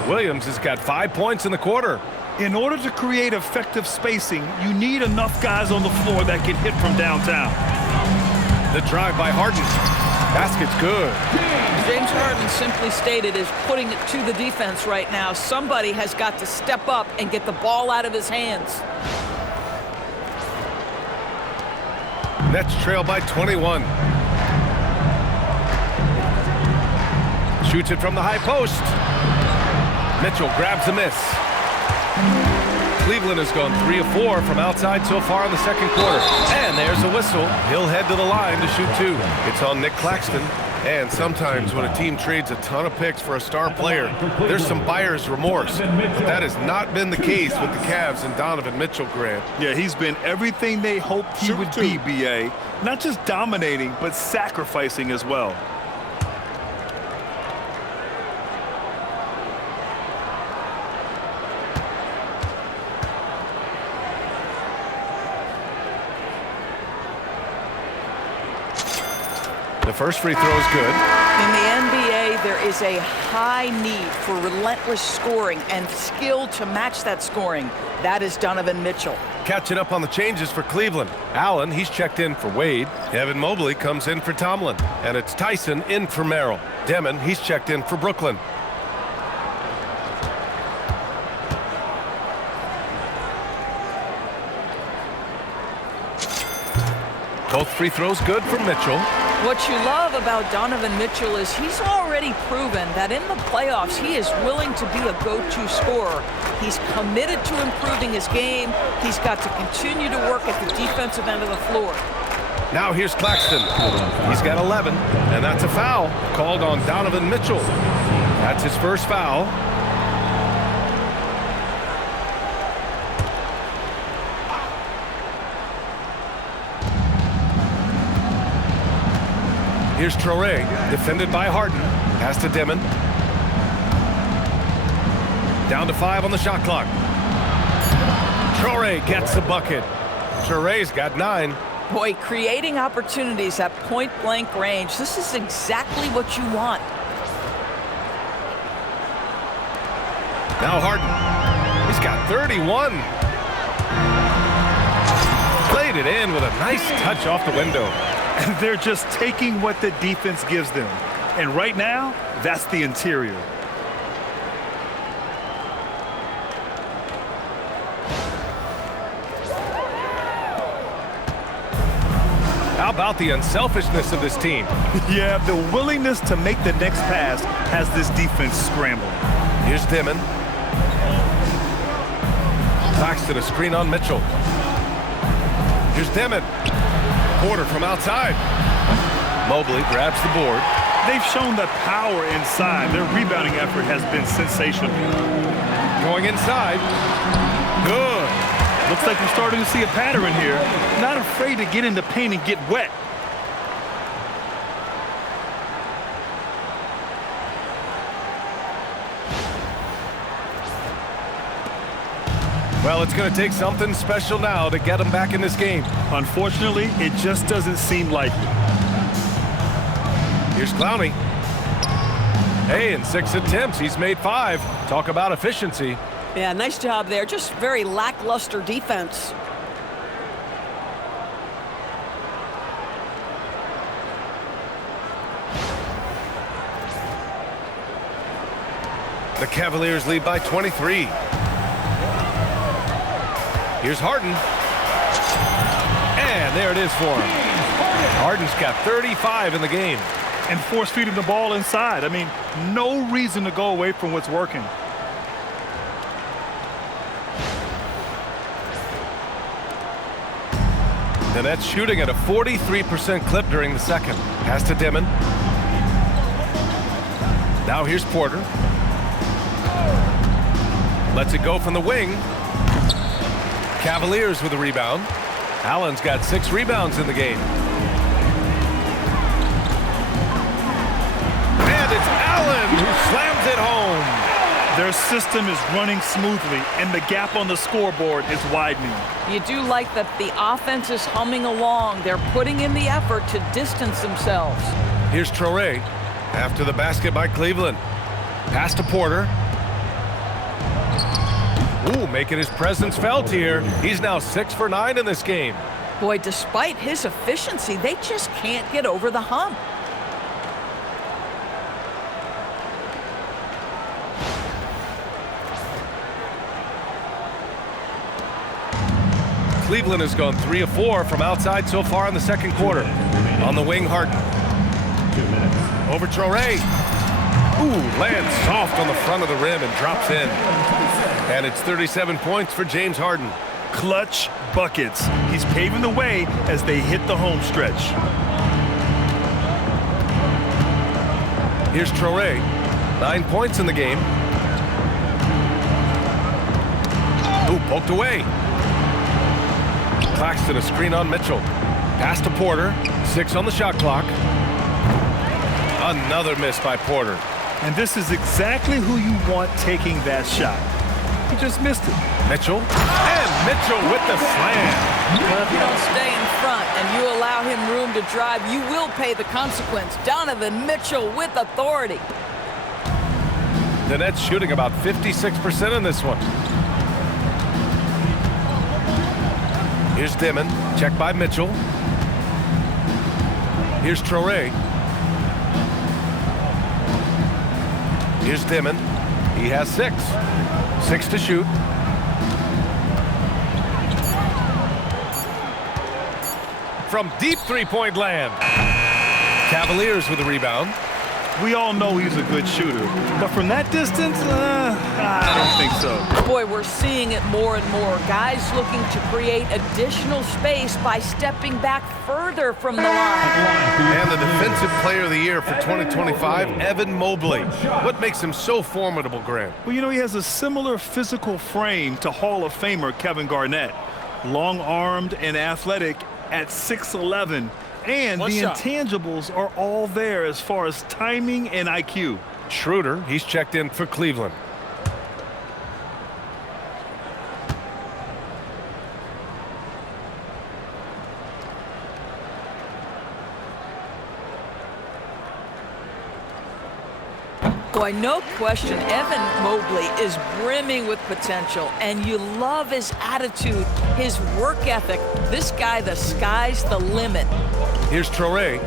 Williams has got 5 points in the quarter. In order to create effective spacing, you need enough guys on the floor that can hit from downtown. The drive by Harden. Basket's good. James Harden, simply stated, is putting it to the defense right now. Somebody has got to step up and get the ball out of his hands. Nets trail by 21. Shoots it from the high post. Mitchell grabs a miss. Cleveland has gone 3 of 4 from outside so far in the second quarter. And there's a whistle. He'll head to the line to shoot 2. It's on Nick Claxton. And sometimes when a team trades a ton of picks for a star player, there's some buyer's remorse. But that has not been the case with the Cavs and Donovan Mitchell, Grant. Yeah, he's been everything they hoped he would be, B.A. Not just dominating, but sacrificing as well. The first free throw is good. In the NBA, there is a high need for relentless scoring and skill to match that scoring. That is Donovan Mitchell. Catching up on the changes for Cleveland. Allen, he's checked in for Wade. Evan Mobley comes in for Tomlin. And it's Tyson in for Merrill. Demon, he's checked in for Brooklyn. Both free throws good for Mitchell. What you love about Donovan Mitchell is he's already proven that in the playoffs he is willing to be a go-to scorer. He's committed to improving his game. He's got to continue to work at the defensive end of the floor. Now here's Claxton. He's got 11, and that's a foul called on Donovan Mitchell. That's his first foul. Here's Traoré, defended by Harden. Pass to Dimon. Down to 5 on the shot clock. Traoré gets the bucket. Traoré's got 9. Boy, creating opportunities at point-blank range. This is exactly what you want. Now Harden. He's got 31. Played it in with a nice touch off the window. And they're just taking what the defense gives them. And right now, that's the interior. How about the unselfishness of this team? Yeah, the willingness to make the next pass has this defense scrambling. Here's Dimon. Claxton, a screen on Mitchell. Here's Dimon. Porter from outside. Mobley grabs the board. They've shown the power inside. Their rebounding effort has been sensational. Going inside. Good. Looks like we're starting to see a pattern here. Not afraid to get in the paint and get wet. Well, it's going to take something special now to get him back in this game. Unfortunately, it just doesn't seem likely. Here's Clowney. Hey, in 6 attempts, he's made 5. Talk about efficiency. Yeah, nice job there. Just very lackluster defense. The Cavaliers lead by 23. Here's Harden. And there it is for him. Harden's got 35 in the game. And force-feeding the ball inside. I mean, no reason to go away from what's working. The Nets shooting at a 43% clip during the second. Pass to Dimon. Now here's Porter. Lets it go from the wing. Cavaliers with a rebound. Allen's got 6 rebounds in the game. And it's Allen who slams it home. Their system is running smoothly, and the gap on the scoreboard is widening. You do like that the offense is humming along. They're putting in the effort to distance themselves. Here's Traoré after the basket by Cleveland. Pass to Porter. Ooh, making his presence felt here. He's now 6 for 9 in this game. Boy, despite his efficiency, they just can't get over the hump. Cleveland has gone 3 of 4 from outside so far in the second quarter. On the wing, Harden. 2 minutes. Over Traoré. Ooh, lands soft on the front of the rim and drops in. And it's 37 points for James Harden. Clutch buckets. He's paving the way as they hit the home stretch. Here's Traoré. 9 points in the game. Ooh, poked away. Claxton, a screen on Mitchell. Pass to Porter. 6 on the shot clock. Another miss by Porter. And this is exactly who you want taking that shot. He just missed it. Mitchell. And Mitchell with the slam. Well, if you don't stay in front and you allow him room to drive, you will pay the consequence. Donovan Mitchell with authority. The Nets shooting about 56% in this one. Here's Dimon. Check by Mitchell. Here's Traoré. Here's Dimon. He has 6. 6 to shoot. From deep three-point land. Cavaliers with a rebound. We all know he's a good shooter, but from that distance, I don't think so. Boy, we're seeing it more and more. Guys looking to create additional space by stepping back further from the line. And the Defensive Player of the Year for 2025, Evan Mobley. What makes him so formidable, Grant? Well, you know, he has a similar physical frame to Hall of Famer Kevin Garnett. Long-armed and athletic at 6'11". And the intangibles are all there as far as timing and IQ. Schroeder, he's checked in for Cleveland. Boy, no question, Evan Mobley is brimming with potential, and you love his attitude, his work ethic. This guy, the sky's the limit. Here's Traoré.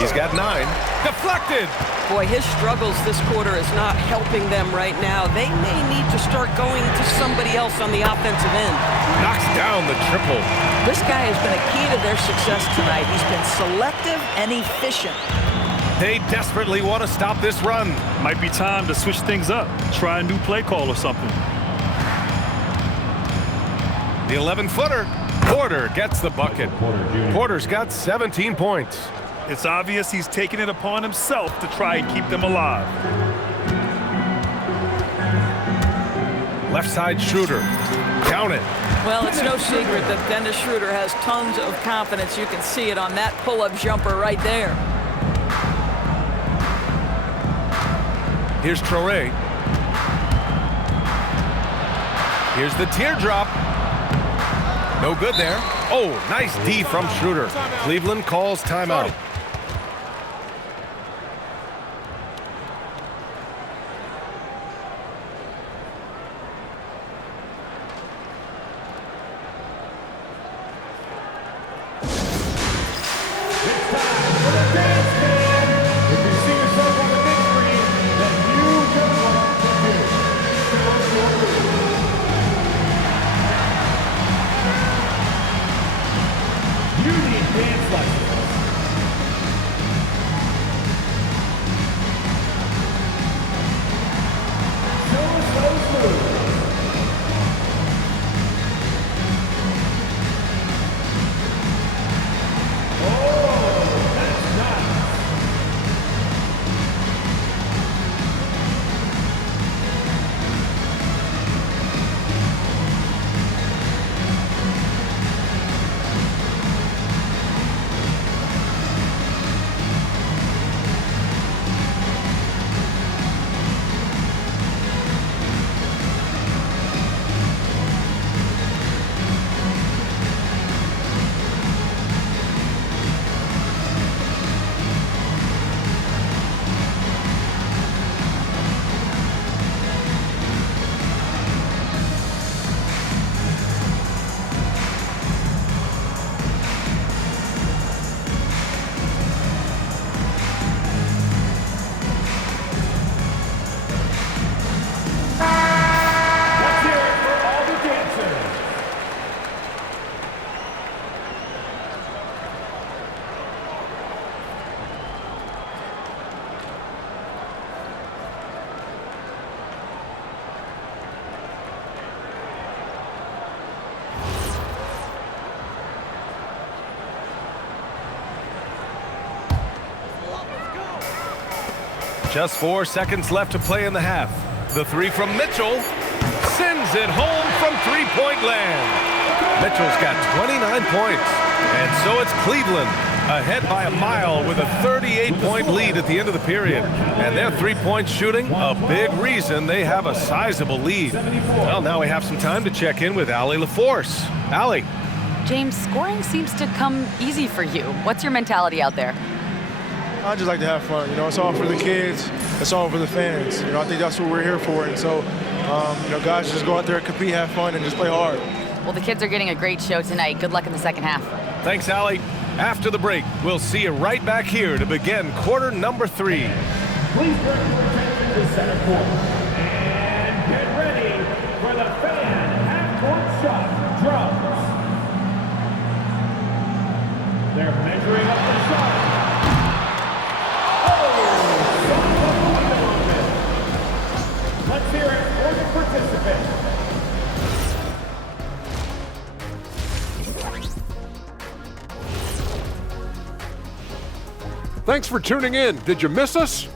He's got 9. Deflected! Boy, his struggles this quarter is not helping them right now. They may need to start going to somebody else on the offensive end. Knocks down the triple. This guy has been a key to their success tonight. He's been selective and efficient. They desperately want to stop this run. Might be time to switch things up. Try a new play call or something. The 11-footer. Porter gets the bucket. Porter's got 17 points. It's obvious he's taking it upon himself to try and keep them alive. Left side Schroeder. Count it. Well, it's no secret that Dennis Schroeder has tons of confidence. You can see it on that pull-up jumper right there. Here's Traoré. Here's the teardrop. No good there. Oh, nice D from Schroeder. Cleveland calls timeout. Just 4 seconds left to play in the half. The 3 from Mitchell sends it home from three-point land. Mitchell's got 29 points. And so it's Cleveland ahead by a mile with a 38-point lead at the end of the period. And their three-point shooting, a big reason they have a sizable lead. Well, now we have some time to check in with Allie LaForce. Allie. James, scoring seems to come easy for you. What's your mentality out there? I just like to have fun. You know, it's all for the kids. It's all for the fans. You know, I think that's what we're here for. And so, you know, guys just go out there, compete, have fun, and just play hard. Well, the kids are getting a great show tonight. Good luck in the second half. Thanks, Allie. After the break, we'll see you right back here to begin quarter number 3. Please turn your attention to center court. And get ready for the fan half-court shot drums. They're measuring up the shot. Oh! Thanks for tuning in. Did you miss us?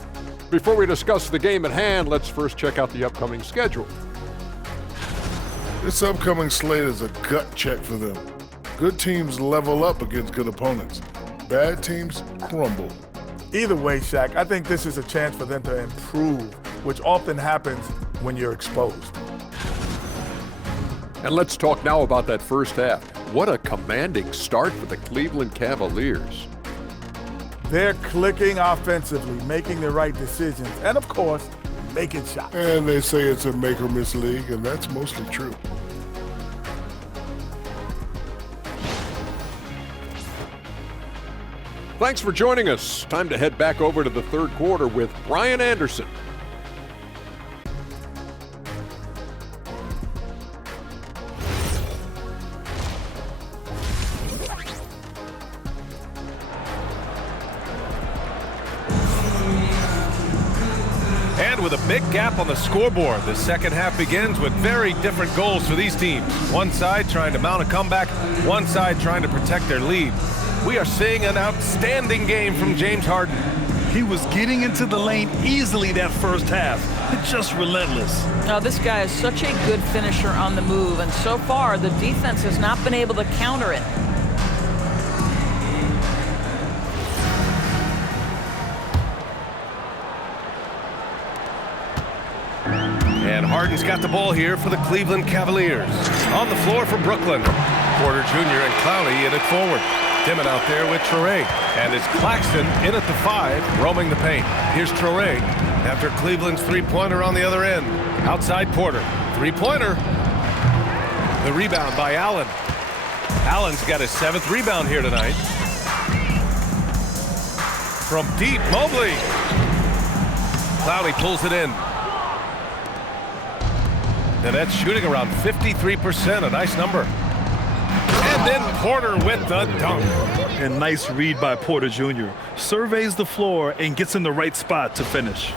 Before we discuss the game at hand, let's first check out the upcoming schedule. This upcoming slate is a gut check for them. Good teams level up against good opponents. Bad teams crumble. Either way, Shaq, I think this is a chance for them to improve, which often happens when you're exposed. And let's talk now about that first half. What a commanding start for the Cleveland Cavaliers. They're clicking offensively, making the right decisions, and of course, making shots. And they say it's a make or miss league, and that's mostly true. Thanks for joining us. Time to head back over to the third quarter with Brian Anderson. And with a big gap on the scoreboard, the second half begins with very different goals for these teams. One side trying to mount a comeback, one side trying to protect their lead. We are seeing an outstanding game from James Harden. He was getting into the lane easily that first half. Just relentless. Now, this guy is such a good finisher on the move, and so far the defense has not been able to counter it. And Harden's got the ball here for the Cleveland Cavaliers. On the floor for Brooklyn. Porter Jr. and Clowney in it forward. Dimon out there with Traoré. And it's Claxton in at the 5, roaming the paint. Here's Traoré after Cleveland's three-pointer on the other end. Outside Porter. Three-pointer. The rebound by Allen. Allen's got his 7th rebound here tonight. From deep, Mobley. Clowney pulls it in. And that's shooting around 53%, a nice number. And then Porter with the dunk. And nice read by Porter Jr. Surveys the floor and gets in the right spot to finish.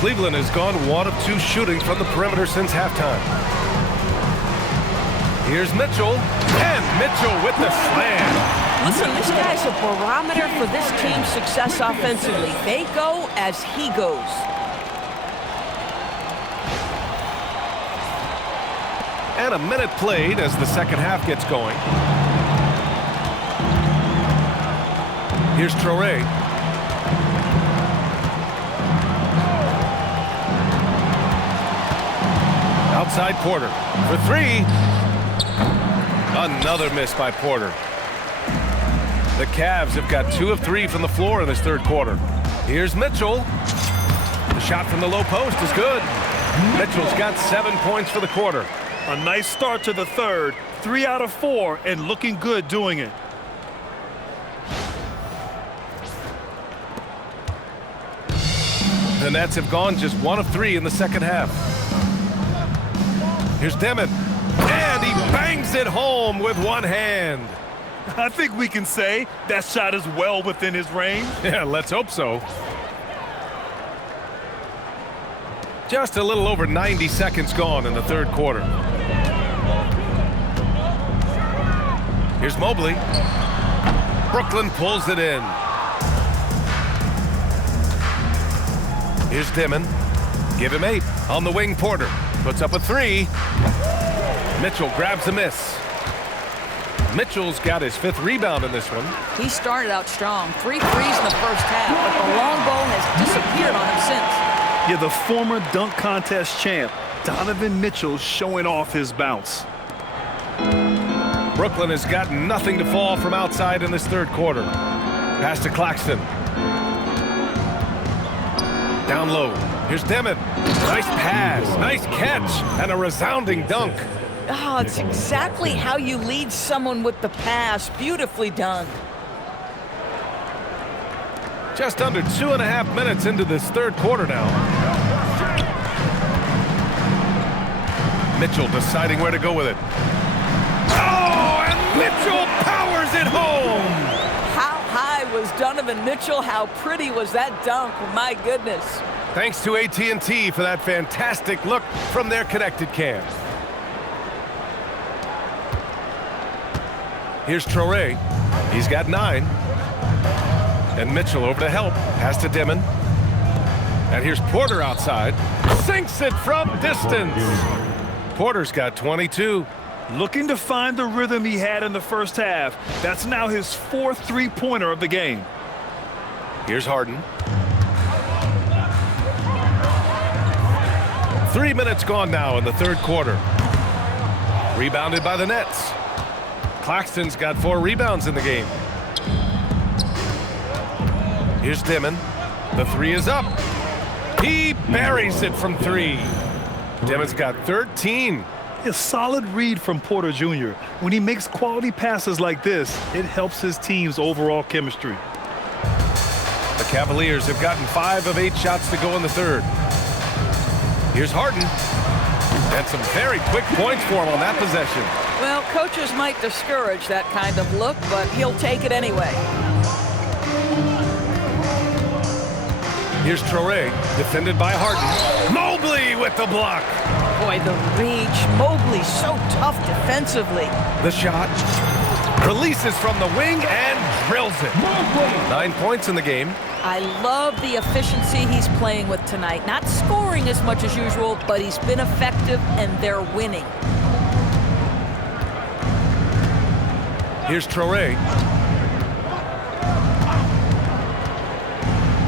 Cleveland has gone 1 of 2 shooting from the perimeter since halftime. Here's Mitchell, and Mitchell with the slam. Listen, this guy's a barometer for this team's success offensively. They go as he goes. And a minute played as the second half gets going. Here's Traoré. Outside Porter for 3. Another miss by Porter. The Cavs have got 2 of 3 from the floor in this third quarter. Here's Mitchell. The shot from the low post is good. Mitchell's got 7 points for the quarter. A nice start to the third. 3 out of 4 and looking good doing it. The Nets have gone just 1 of 3 in the second half. Here's Dimon. And he bangs it home with one hand. I think we can say that shot is well within his range. Yeah, let's hope so. Just a little over 90 seconds gone in the third quarter. Here's Mobley. Brooklyn pulls it in. Here's Dimon. Give him 8. On the wing, Porter. Puts up a 3. Mitchell grabs a miss. Mitchell's got his 5th rebound in this one. He started out strong. 3 threes in the first half, but the long ball has disappeared on him since. Yeah, the former dunk contest champ, Donovan Mitchell, showing off his bounce. Brooklyn has got nothing to fall from outside in this third quarter. Pass to Claxton. Down low. Here's Dimon. Nice pass, nice catch, and a resounding dunk. Oh, it's exactly how you lead someone with the pass. Beautifully done. Just under 2.5 minutes into this third quarter now. Mitchell deciding where to go with it. Oh, and Mitchell powers it home. How high was Donovan Mitchell? How pretty was that dunk? My goodness. Thanks to AT&T for that fantastic look from their connected cam. Here's Traoré. He's got 9. And Mitchell over to help. Pass to Dimon. And here's Porter outside. Sinks it from distance. Porter's got 22. Looking to find the rhythm he had in the first half. That's now his 4th three-pointer of the game. Here's Harden. 3 minutes gone now in the third quarter. Rebounded by the Nets. Claxton's got 4 rebounds in the game. Here's Dimon. The 3 is up. He buries it from 3. Dimon's got 13. A solid read from Porter Jr. When he makes quality passes like this, it helps his team's overall chemistry. The Cavaliers have gotten 5 of 8 shots to go in the third. Here's Harden. And some very quick points for him on that possession. Well, coaches might discourage that kind of look, but he'll take it anyway. Here's Traoré, defended by Harden. Mobley with the block. Boy, the reach. Mobley so tough defensively. The shot. Releases from the wing and drills it. 9 points in the game. I love the efficiency he's playing with tonight. Not scoring as much as usual, but he's been effective and they're winning. Here's Traoré.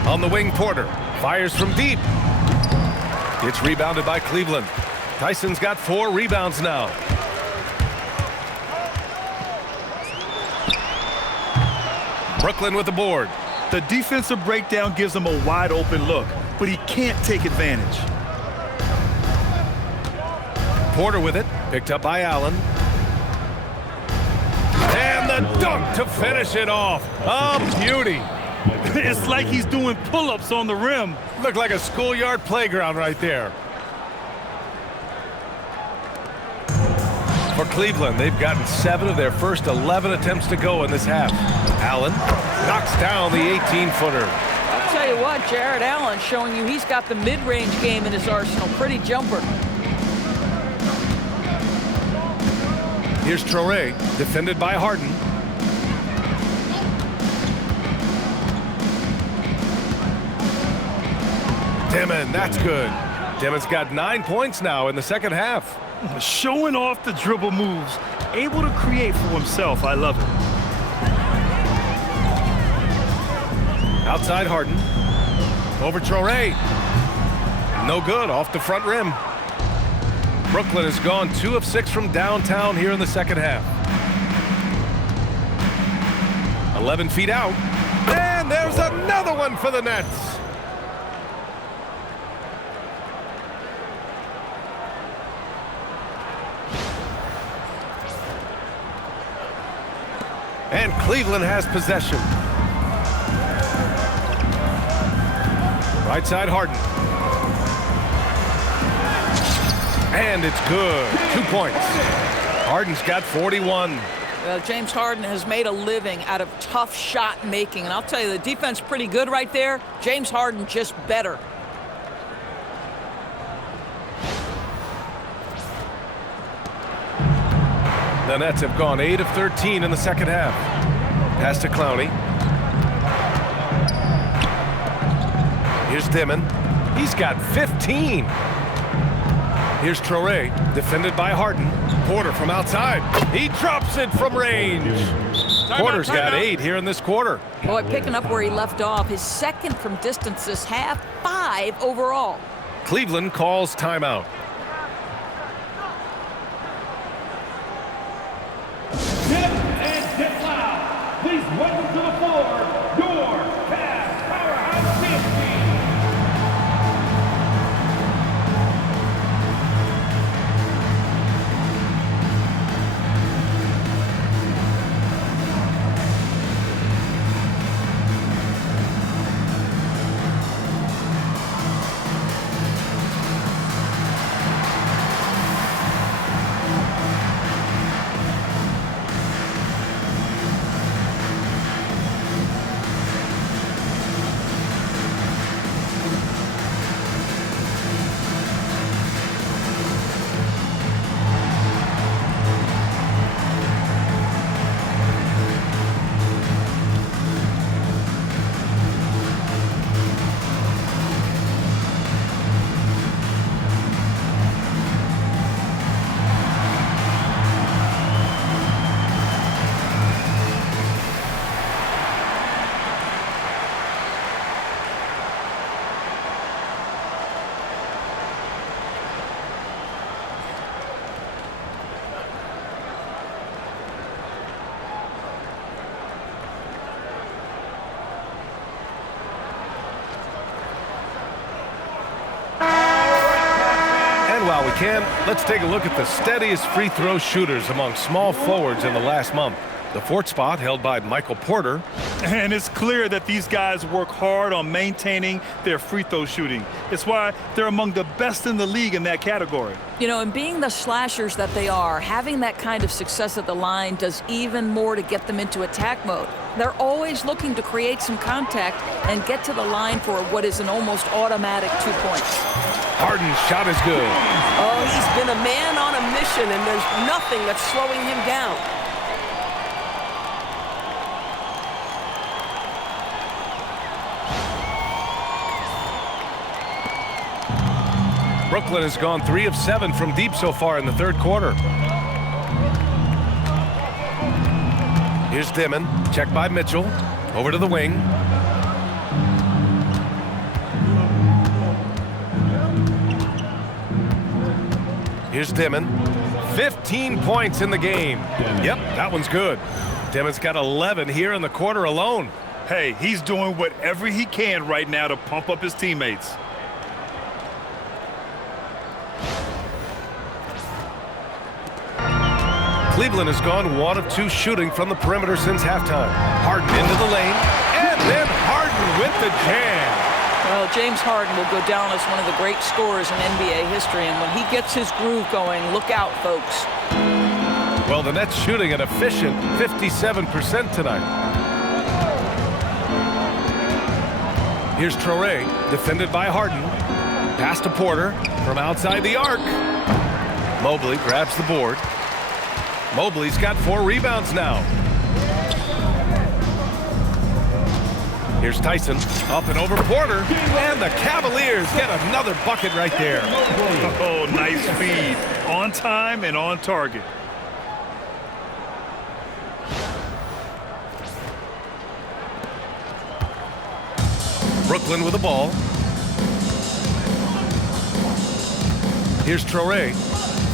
On the wing, Porter fires from deep. It's rebounded by Cleveland. Tyson's got 4 rebounds now. Brooklyn with the board. The defensive breakdown gives him a wide open look, but he can't take advantage. Porter with it, picked up by Allen. And the dunk to finish it off. A beauty. It's like he's doing pull-ups on the rim. Looked like a schoolyard playground right there. For Cleveland, they've gotten 7 of their first 11 attempts to go in this half. Allen knocks down the 18-footer. I'll tell you what, Jared Allen showing you he's got the mid-range game in his arsenal. Pretty jumper. Here's Traoré, defended by Harden. Dimon, that's good. Dimon's got 9 points now in the second half. Showing off the dribble moves, able to create for himself. I love it. Outside Harden. Over Traoré. No good, off the front rim. Brooklyn has gone 2 of 6 from downtown here in the second half. 11 feet out. And there's another one for the Nets. And Cleveland has possession. Right side Harden. And it's good. 2 points. Harden's got 41. Well, James Harden has made a living out of tough shot making. And I'll tell you, the defense pretty good right there. James Harden just better. The Nets have gone 8 of 13 in the second half. Pass to Clowney. Here's Dimon. He's got 15. Here's Traoré, defended by Harden. Porter from outside. He drops it from range. Porter's got 8 here in this quarter. Boy, picking up where he left off. His second from distance this half, 5 overall. Cleveland calls timeout. Please welcome to the floor, your Cavs powerhouse team. Ken, let's take a look at the steadiest free throw shooters among small forwards in the last month. The fourth spot held by Michael Porter. And it's clear that these guys work hard on maintaining their free throw shooting. It's why they're among the best in the league in that category. You know, and being the slashers that they are, having that kind of success at the line does even more to get them into attack mode. They're always looking to create some contact and get to the line for what is an almost automatic 2 points. Harden's shot is good. Oh, he's been a man on a mission, and there's nothing that's slowing him down. Brooklyn has gone 3 of 7 from deep so far in the third quarter. Here's Dimon, checked by Mitchell, over to the wing. Here's Dimon, 15 points in the game. Yep, that one's good. Dimon's got 11 here in the quarter alone. Hey, he's doing whatever he can right now to pump up his teammates. Cleveland has gone 1 of 2 shooting from the perimeter since halftime. Harden into the lane, and then Harden with the jam. Well, James Harden will go down as one of the great scorers in NBA history, and when he gets his groove going, look out, folks. Well, the Nets shooting an efficient 57% tonight. Here's Traoré, defended by Harden. Pass to Porter from outside the arc. Mobley grabs the board. Mobley's got 4 rebounds now. Here's Tyson, up and over Porter, and the Cavaliers get another bucket right there. Oh, nice feed. On time and on target. Brooklyn with the ball. Here's Traoré,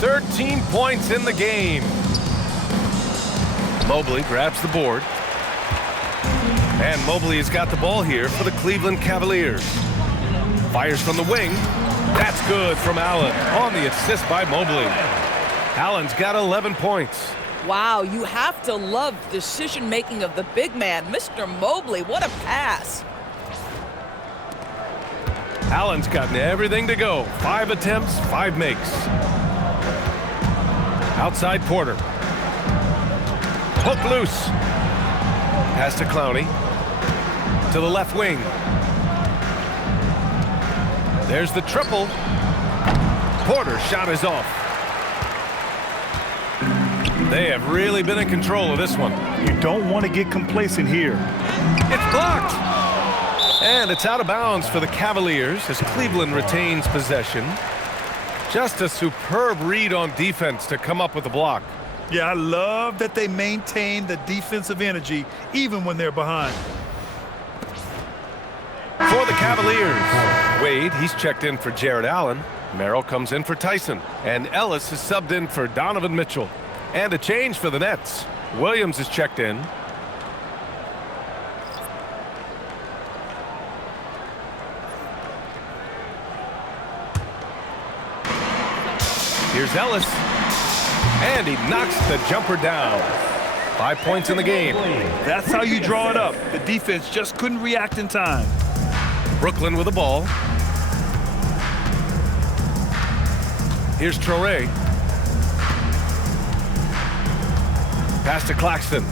13 points in the game. Mobley grabs the board. And Mobley has got the ball here for the Cleveland Cavaliers. Fires from the wing. That's good from Allen on the assist by Mobley. Allen's got 11 points. Wow, you have to love decision-making of the big man, Mr. Mobley. What a pass. Allen's gotten everything to go. 5 attempts, 5 makes. Outside Porter. Hook loose. Pass to Clowney. To the left wing. There's the triple. Porter's shot is off. They have really been in control of this one. You don't want to get complacent here. It's blocked. And it's out of bounds for the Cavaliers as Cleveland retains possession. Just a superb read on defense to come up with a block. Yeah, I love that they maintain the defensive energy even when they're behind. For the Cavaliers, Wade, he's checked in for Jared Allen. Merrill comes in for Tyson. And Ellis is subbed in for Donovan Mitchell. And a change for the Nets. Williams is checked in. Here's Ellis. And he knocks the jumper down. 5 points in the game. That's how you draw it up. The defense just couldn't react in time. Brooklyn with the ball. Here's Traoré. Pass to Claxton.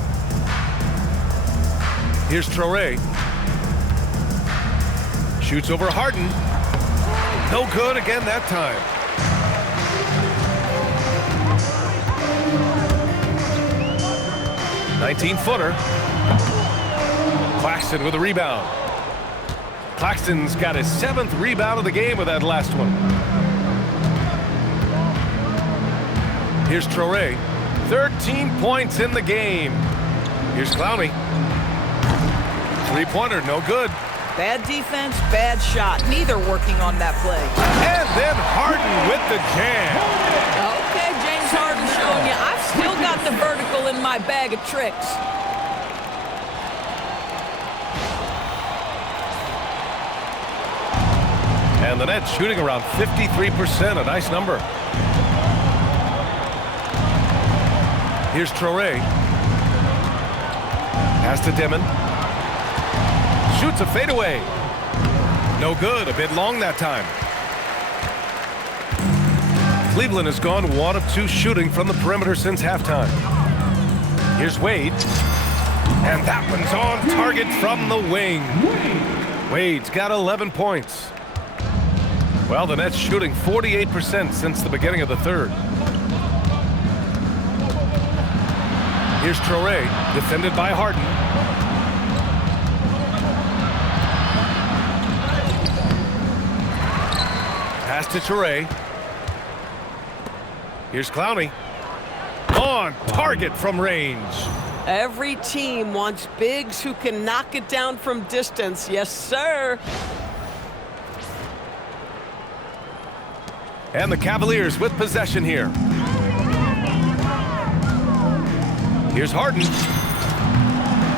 Here's Traoré. Shoots over Harden. No good again that time. $19-footer. Claxton with a rebound. Claxton's got his 7th rebound of the game with that last one. Here's Traoré. 13 points in the game. Here's Clowney. 3-pointer, no good. Bad defense, bad shot. Neither working on that play. And then Harden with the jam. Okay, James Harden showing you I've still got the vertical in my bag of tricks. And the net, shooting around 53%, a nice number. Here's Traoré. Pass to Dimon. Shoots a fadeaway. No good, a bit long that time. Cleveland has gone 1 of 2 shooting from the perimeter since halftime. Here's Wade. And that one's on target from the wing. Wade's got 11 points. Well, the Nets shooting 48% since the beginning of the third. Here's Traoré, defended by Harden. Pass to Traoré. Here's Clowney. On target from range. Every team wants bigs who can knock it down from distance. Yes, sir. And the Cavaliers with possession here. Here's Harden.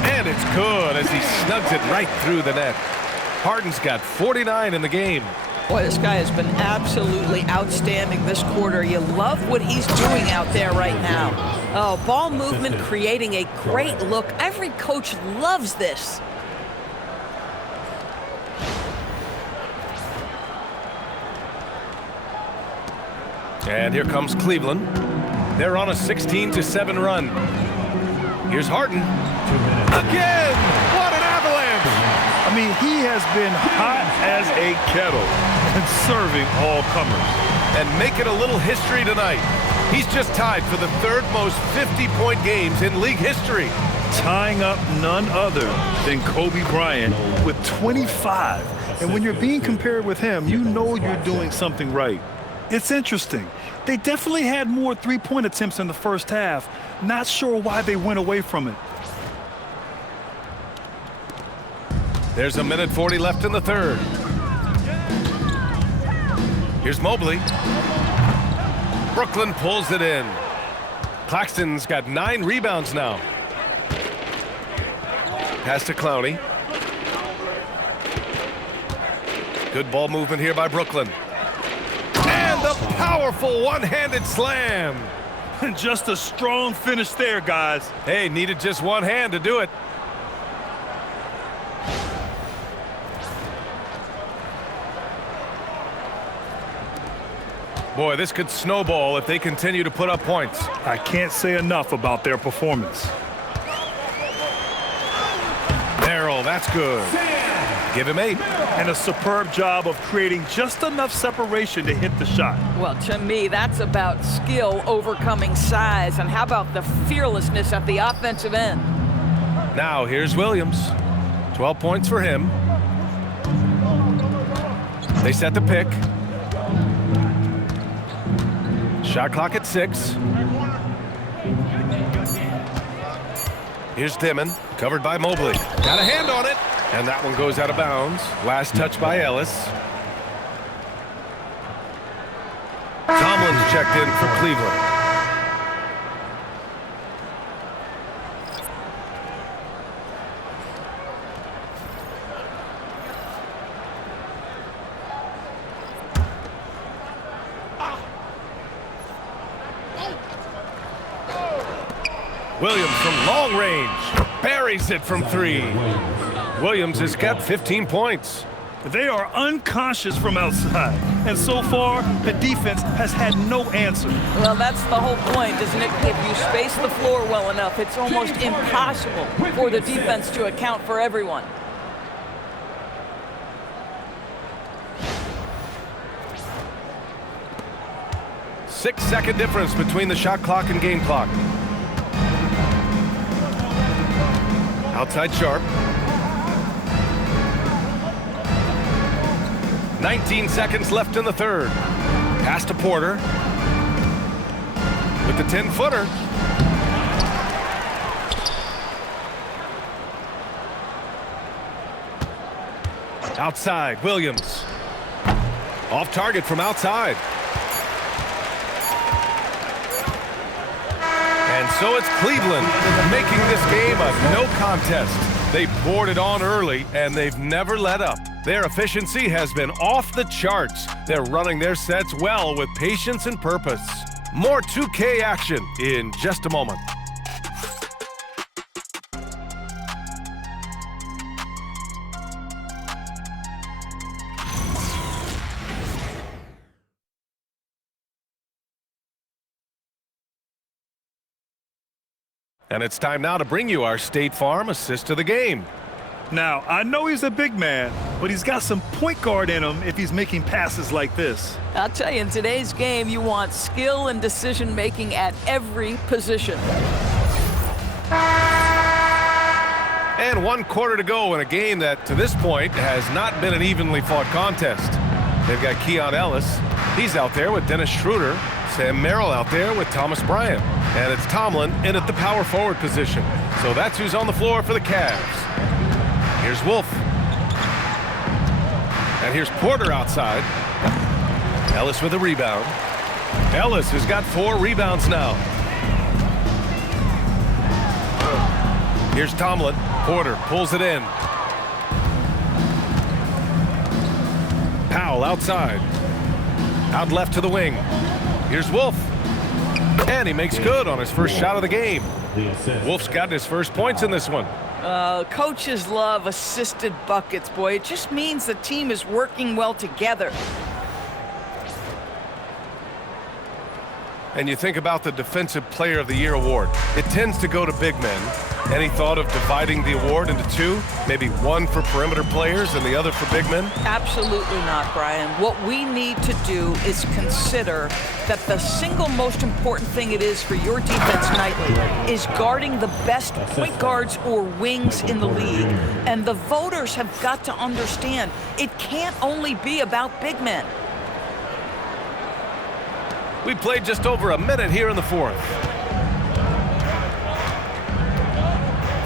And it's good as he snugs it right through the net. Harden's got 49 in the game. Boy, this guy has been absolutely outstanding this quarter. You love what he's doing out there right now. Oh, ball movement creating a great look. Every coach loves this. And here comes Cleveland. They're on a 16-7 run. Here's Harden. Again! What an avalanche! I mean, he has been hot as a kettle and serving all comers. And making a little history tonight. He's just tied for the 3rd most 50-point games in league history. Tying up none other than Kobe Bryant with 25. And when you're being compared with him, you know you're doing something right. It's interesting. They definitely had more three-point attempts in the first half. Not sure why they went away from it. There's a minute 40 left in the third. Here's Mobley. Brooklyn pulls it in. Claxton's got 9 rebounds now. Pass to Clowney. Good ball movement here by Brooklyn. And the powerful one-handed slam. Just a strong finish there, guys. Hey, needed just one hand to do it. Boy, this could snowball if they continue to put up points. I can't say enough about their performance. Merrill, that's good. Give him 8. And a superb job of creating just enough separation to hit the shot. Well, to me, that's about skill overcoming size. And how about the fearlessness at the offensive end? Now, here's Williams. 12 points for him. They set the pick. Shot clock at 6. Here's Dimon, covered by Mobley. Got a hand on it, and that one goes out of bounds. Last touch by Ellis. Tomlin's checked in for Cleveland. Williams from long range buries it from 3. Williams has got 15 points. They are unconscious from outside, and so far the defense has had no answer. Well, that's the whole point, isn't it? If you space the floor well enough, it's almost impossible for the defense to account for everyone. Six-second difference between the shot clock and game clock. Outside Sharp. 19 seconds left in the third. Pass to Porter. With the 10-footer. Outside, Williams. Off target from outside. And so it's Cleveland making this game a no contest. They poured it on early, and they've never let up. Their efficiency has been off the charts. They're running their sets well with patience and purpose. More 2K action in just a moment. And it's time now to bring you our State Farm assist of the game. Now, I know he's a big man, but he's got some point guard in him if he's making passes like this. I'll tell you, in today's game, you want skill and decision-making at every position. And 1 quarter to go in a game that, to this point, has not been an evenly fought contest. They've got Keon Ellis. He's out there with Dennis Schroeder. Sam Merrill out there with Thomas Bryant. And it's Tomlin in at the power forward position. So that's who's on the floor for the Cavs. Here's Wolf. And here's Porter outside. Ellis with a rebound. Ellis has got 4 rebounds now. Here's Tomlin. Porter pulls it in. Powell outside. Out left to the wing. Here's Wolf. And he makes good on his first shot of the game. Wolf's gotten his first points in this one. Coaches love assisted buckets, boy. It just means the team is working well together. And you think about the Defensive Player of the Year award. It tends to go to big men. Any thought of dividing the award into 2? Maybe 1 for perimeter players and the other for big men? Absolutely not, Brian. What we need to do is consider that the single most important thing it is for your defense nightly is guarding the best point guards or wings in the league. And the voters have got to understand it can't only be about big men. We played just over a minute here in the 4th.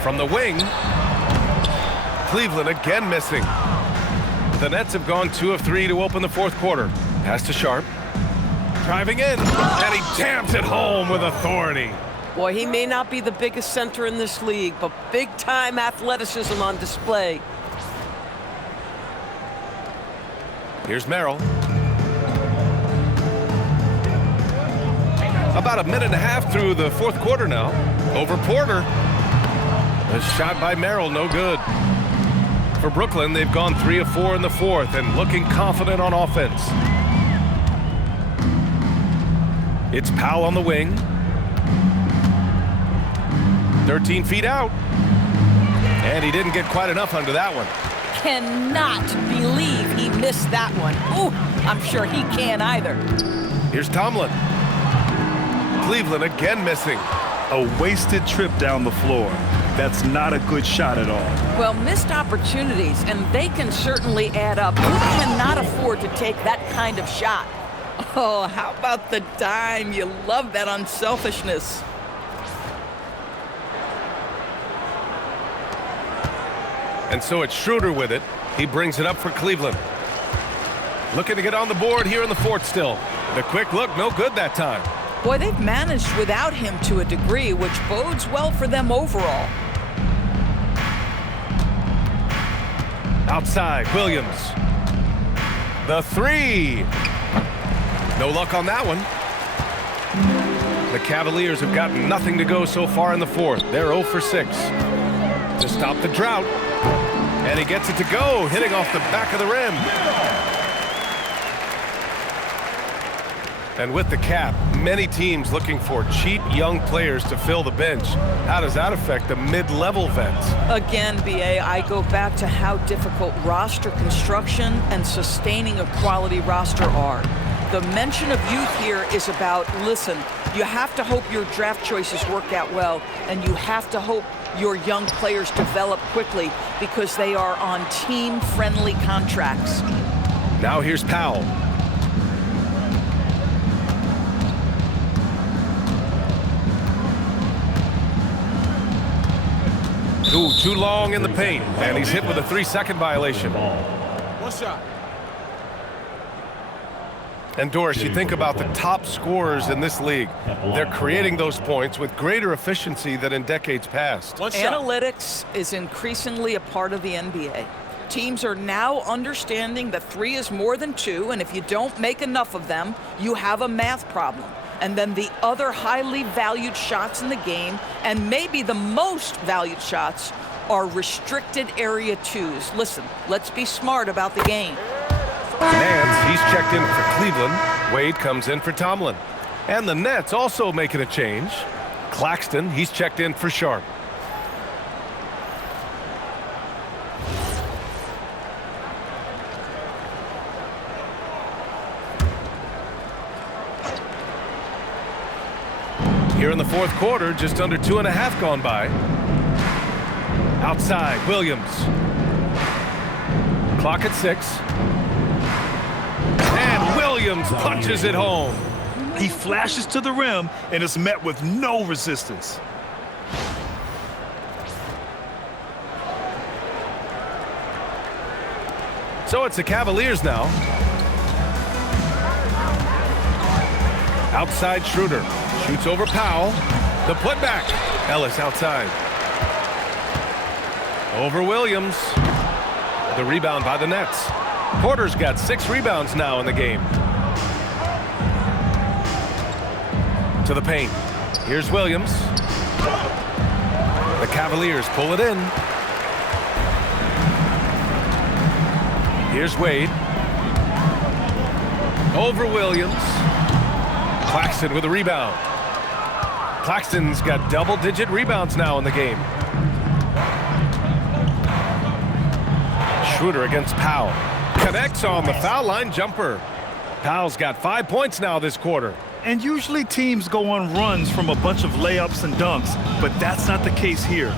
From the wing, Cleveland again missing. The Nets have gone 2 of 3 to open the 4th quarter. Pass to Sharp. Driving in, and he jams it home with authority. Boy, he may not be the biggest center in this league, but big-time athleticism on display. Here's Merrill. About a minute and a half through the 4th quarter now. Over Porter. A shot by Merrill, no good. For Brooklyn, they've gone 3 of 4 in the 4th and looking confident on offense. It's Powell on the wing. 13 feet out. And he didn't get quite enough under that one. Cannot believe he missed that one. Ooh, I'm sure he can't either. Here's Tomlin. Cleveland again missing. A wasted trip down the floor. That's not a good shot at all. Well, missed opportunities, and they can certainly add up. Who cannot afford to take that kind of shot? Oh, how about the dime? You love that unselfishness. And so it's Schroeder with it. He brings it up for Cleveland. Looking to get on the board here in the 4th still. The quick look, no good that time. Boy, they've managed without him to a degree, which bodes well for them overall. Outside, Williams. The 3. No luck on that one. The Cavaliers have gotten nothing to go so far in the 4th. They're 0 for 6. To stop the drought. And he gets it to go, hitting off the back of the rim. And with the cap, many teams looking for cheap young players to fill the bench. How does that affect the mid-level vets? Again, BA, I go back to how difficult roster construction and sustaining a quality roster are. The mention of youth here is about, listen, you have to hope your draft choices work out well, and you have to hope your young players develop quickly because they are on team-friendly contracts. Now here's Powell. Ooh, too long in the paint, and he's hit with a 3-second violation. One shot. And Doris, you think about the top scorers in this league. They're creating those points with greater efficiency than in decades past. Analytics is increasingly a part of the NBA. Teams are now understanding that 3 is more than 2, and if you don't make enough of them, you have a math problem. And then the other highly valued shots in the game, and maybe the most valued shots, are restricted area 2s. Listen, let's be smart about the game. Nance, he's checked in for Cleveland. Wade comes in for Tomlin. And the Nets also making a change. Claxton, he's checked in for Sharp. Here in the fourth quarter, just under 2.5 gone by. Outside, Williams. Clock at 6. And Williams punches it home. He flashes to the rim and is met with no resistance. So it's the Cavaliers now. Outside Schroeder. Shoots over Powell. The putback. Ellis outside. Over Williams. The rebound by the Nets. Porter's got 6 rebounds now in the game. To the paint. Here's Williams. The Cavaliers pull it in. Here's Wade. Over Williams. Claxton with a rebound. Claxton's got double-digit rebounds now in the game. Schroeder against Powell. Connects on the foul line jumper. Powell's got 5 points now this quarter. And usually teams go on runs from a bunch of layups and dunks, but that's not the case here.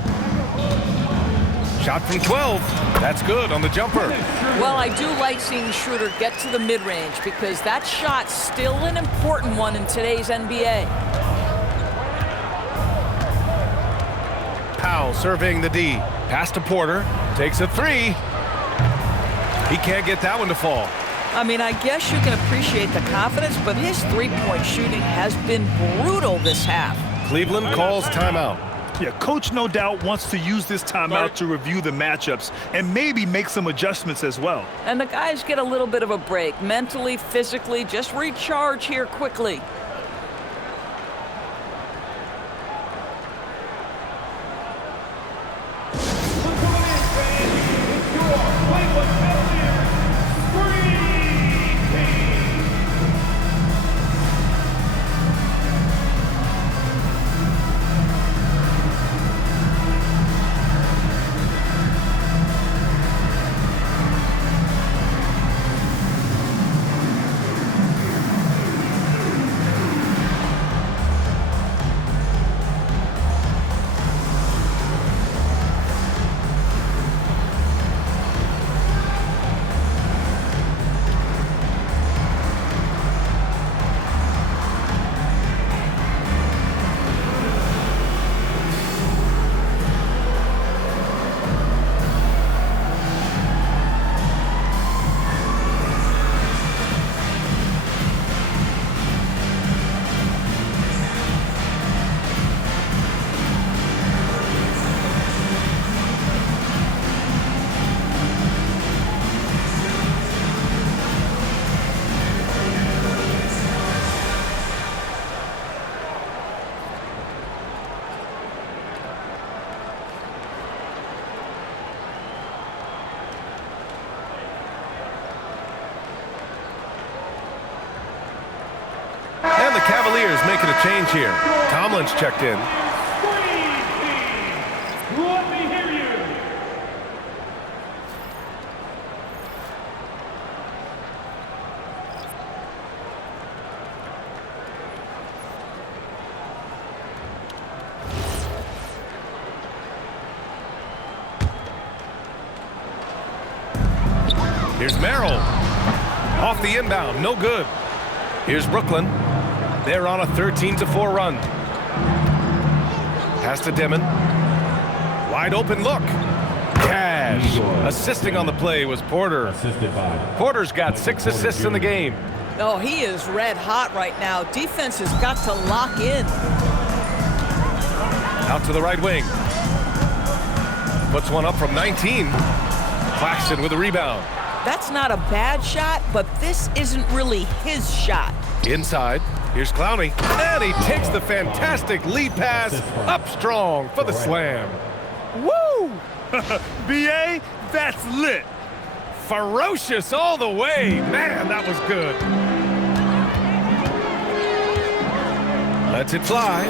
Shot from 12. That's good on the jumper. Well, I do like seeing Schroeder get to the mid-range because that shot's still an important one in today's NBA. Powell surveying the D. Pass to Porter. Takes a 3. He can't get that one to fall. I mean, I guess you can appreciate the confidence, but his three-point shooting has been brutal this half. Cleveland calls timeout. Yeah, coach no doubt wants to use this timeout to review the matchups and maybe make some adjustments as well. And the guys get a little bit of a break, mentally, physically, just recharge here quickly. And the Cavaliers making a change here. Tomlin's checked in. Let me hear you. Here's Merrill. Off the inbound, no good. Here's Brooklyn. They're on a 13-4 run. Pass to Dimon. Wide open look. Cash. Assisting on the play was Porter. Porter's got 6 assists in the game. Oh, he is red hot right now. Defense has got to lock in. Out to the right wing. Puts one up from 19. Claxton with a rebound. That's not a bad shot, but this isn't really his shot. Inside, here's Clowney, and he takes the fantastic lead pass up strong for the slam. Woo! BA, that's lit. Ferocious all the way. Man, that was good. Lets it fly.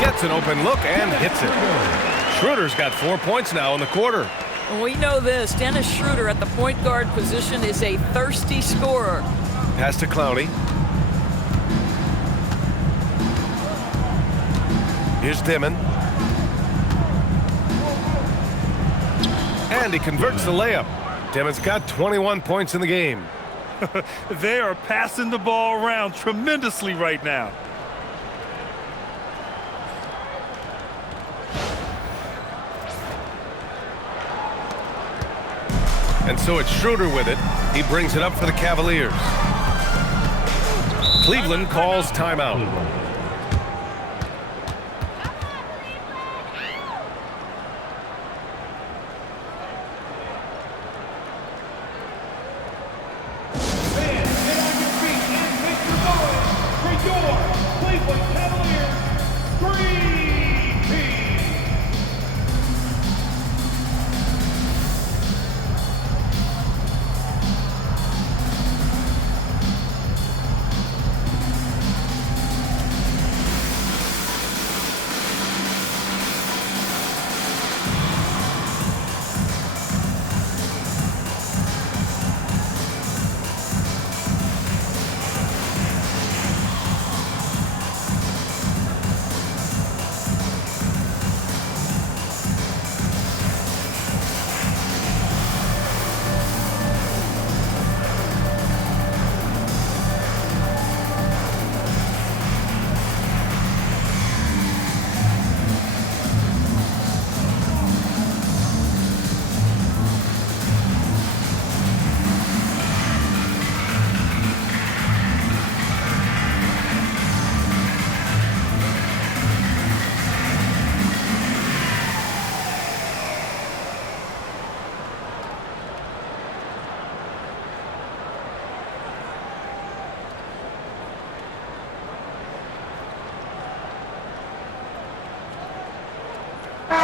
Gets an open look and hits it. Schroeder's got 4 points now in the quarter. We know this. Dennis Schroeder at the point guard position is a thirsty scorer. Pass to Clowney. Here's Dimon. And he converts the layup. Dimon's got 21 points in the game. They are passing the ball around tremendously right now. And so it's Schroeder with it. He brings it up for the Cavaliers. Cleveland calls timeout.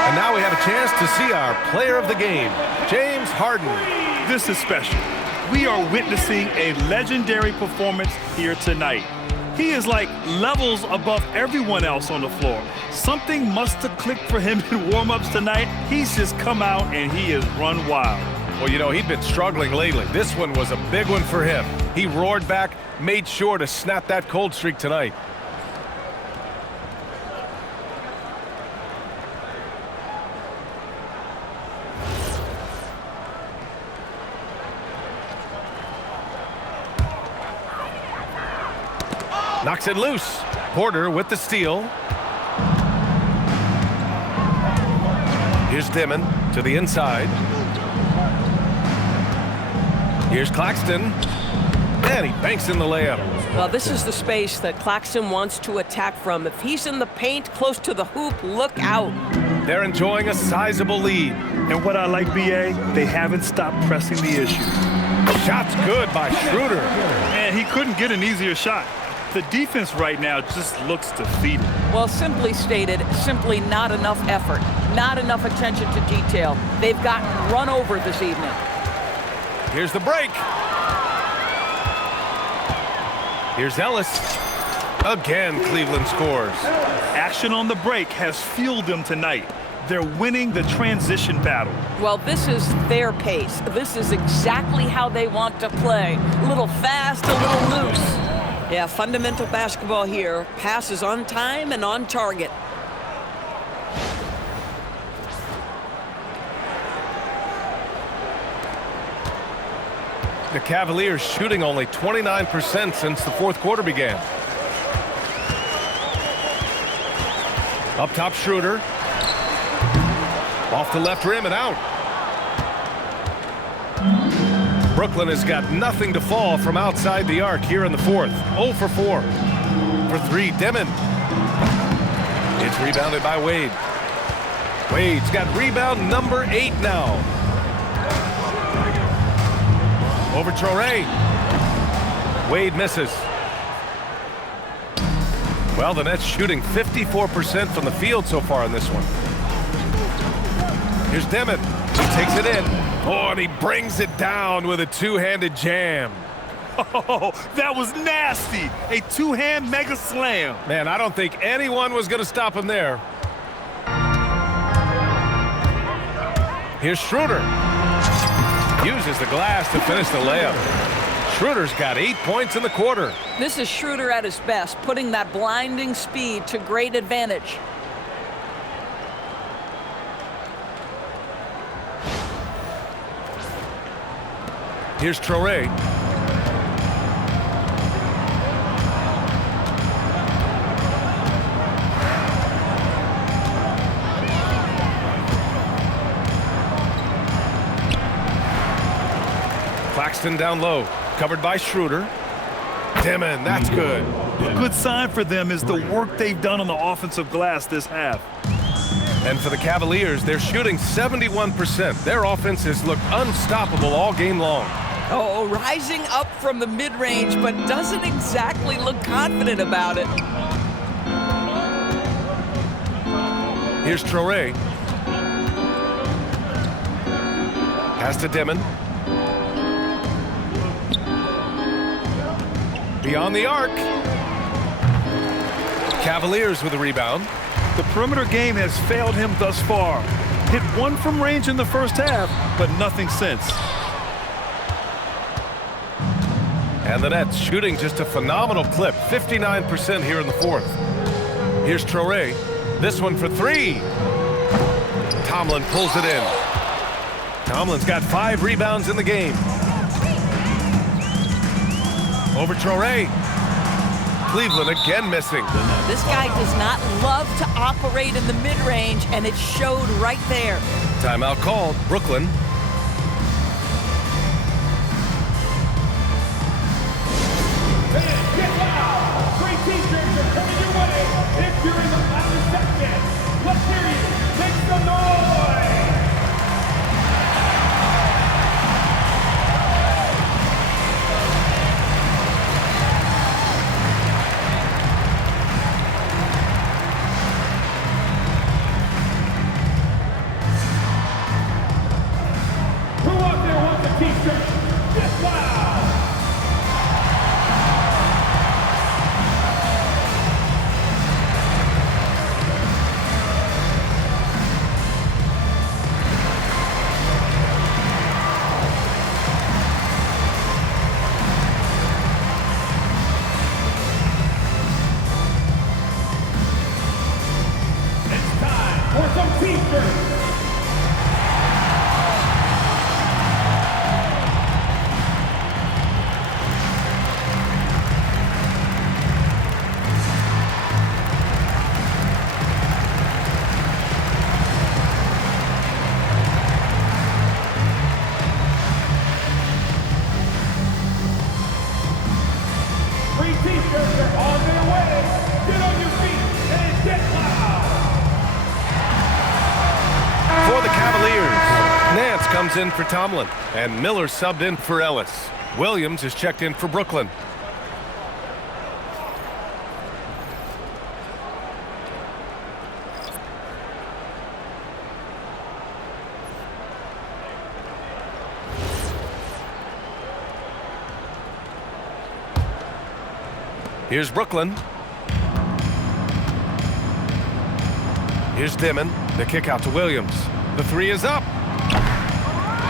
And now we have a chance to see our player of the game, James Harden. This is special. We are witnessing a legendary performance here tonight. He is like levels above everyone else on the floor. Something must have clicked for him in warm-ups tonight. He's just come out and he has run wild. Well, you know, he'd been struggling lately. This one was a big one for him. He roared back, made sure to snap that cold streak tonight. Knocks it loose. Porter with the steal. Here's Dimon to the inside. Here's Claxton. And he banks in the layup. Well, this is the space that Claxton wants to attack from. If he's in the paint close to the hoop, look out. They're enjoying a sizable lead. And what I like, BA, they haven't stopped pressing the issue. Shot's good by Schroeder. And he couldn't get an easier shot. The defense right now just looks defeated. Well, simply stated, simply not enough effort, not enough attention to detail. They've gotten run over this evening. Here's the break. Here's Ellis. Again, Cleveland scores. Action on the break has fueled them tonight. They're winning the transition battle. Well, this is their pace. This is exactly how they want to play. A little fast, a little loose. Yeah, fundamental basketball here. Passes on time and on target. The Cavaliers shooting only 29% since the fourth quarter began. Up top, Schroeder. Off the left rim and out. Brooklyn has got nothing to fall from outside the arc here in the fourth. 0 for 4. For 3, Dimon. It's rebounded by Wade. Wade's got rebound number 8 now. Over Traoré. Wade misses. Well, the Nets shooting 54% from the field so far in this one. Here's Demon. He takes it in. Oh, and he brings it down with a two-handed jam. Oh, that was nasty. A two-hand mega slam. Man, I don't think anyone was going to stop him there. Here's Schroeder. Uses the glass to finish the layup. Schroeder's got 8 points in the quarter. This is Schroeder at his best, putting that blinding speed to great advantage. Here's Traoré. Claxton down low, covered by Schroeder. Demon, that's good. A good sign for them is the work they've done on the offensive glass this half. And for the Cavaliers, they're shooting 71%. Their offense has looked unstoppable all game long. Oh, rising up from the mid-range, but doesn't exactly look confident about it. Here's Traoré. Pass to Demon. Beyond the arc. Cavaliers with a rebound. The perimeter game has failed him thus far. Hit one from range in the first half, but nothing since. And the Nets shooting just a phenomenal clip, 59% here in the fourth. Here's Traoré. This one for three. Tomlin pulls it in. Tomlin's got 5 rebounds in the game. Over Traoré. Cleveland again missing. This guy does not love to operate in the mid-range, and it showed right there. Timeout called. Brooklyn. Fans, get loud! Great t-shirts are coming your way. If you're in the final section, let's hear you. Make some noise! Who out there wants a t-shirt? Get loud! It's time for some t-shirts! Free t-shirts are on their way. Get on your feet and get loud. For the Cavaliers, Nance comes in for Tomlin, and Miller subbed in for Ellis. Williams is checked in for Brooklyn. Here's Brooklyn. Here's Demon. The kick out to Williams. The three is up.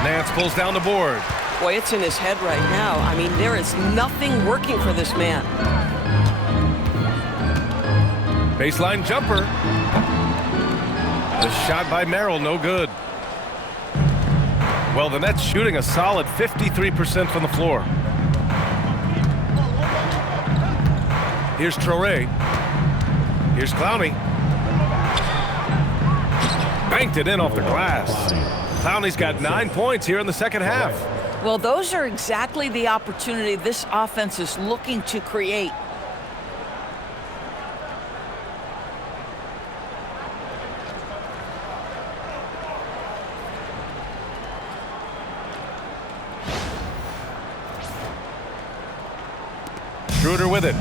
Nance pulls down the board. Boy, it's in his head right now. I mean, there is nothing working for this man. Baseline jumper. The shot by Merrill, no good. Well, the Nets shooting a solid 53% from the floor. Here's Traoré. Here's Clowney. Banked it in off the glass. Clowney's got 9 points here in the second half. Well, those are exactly the opportunity this offense is looking to create. Schroeder with it.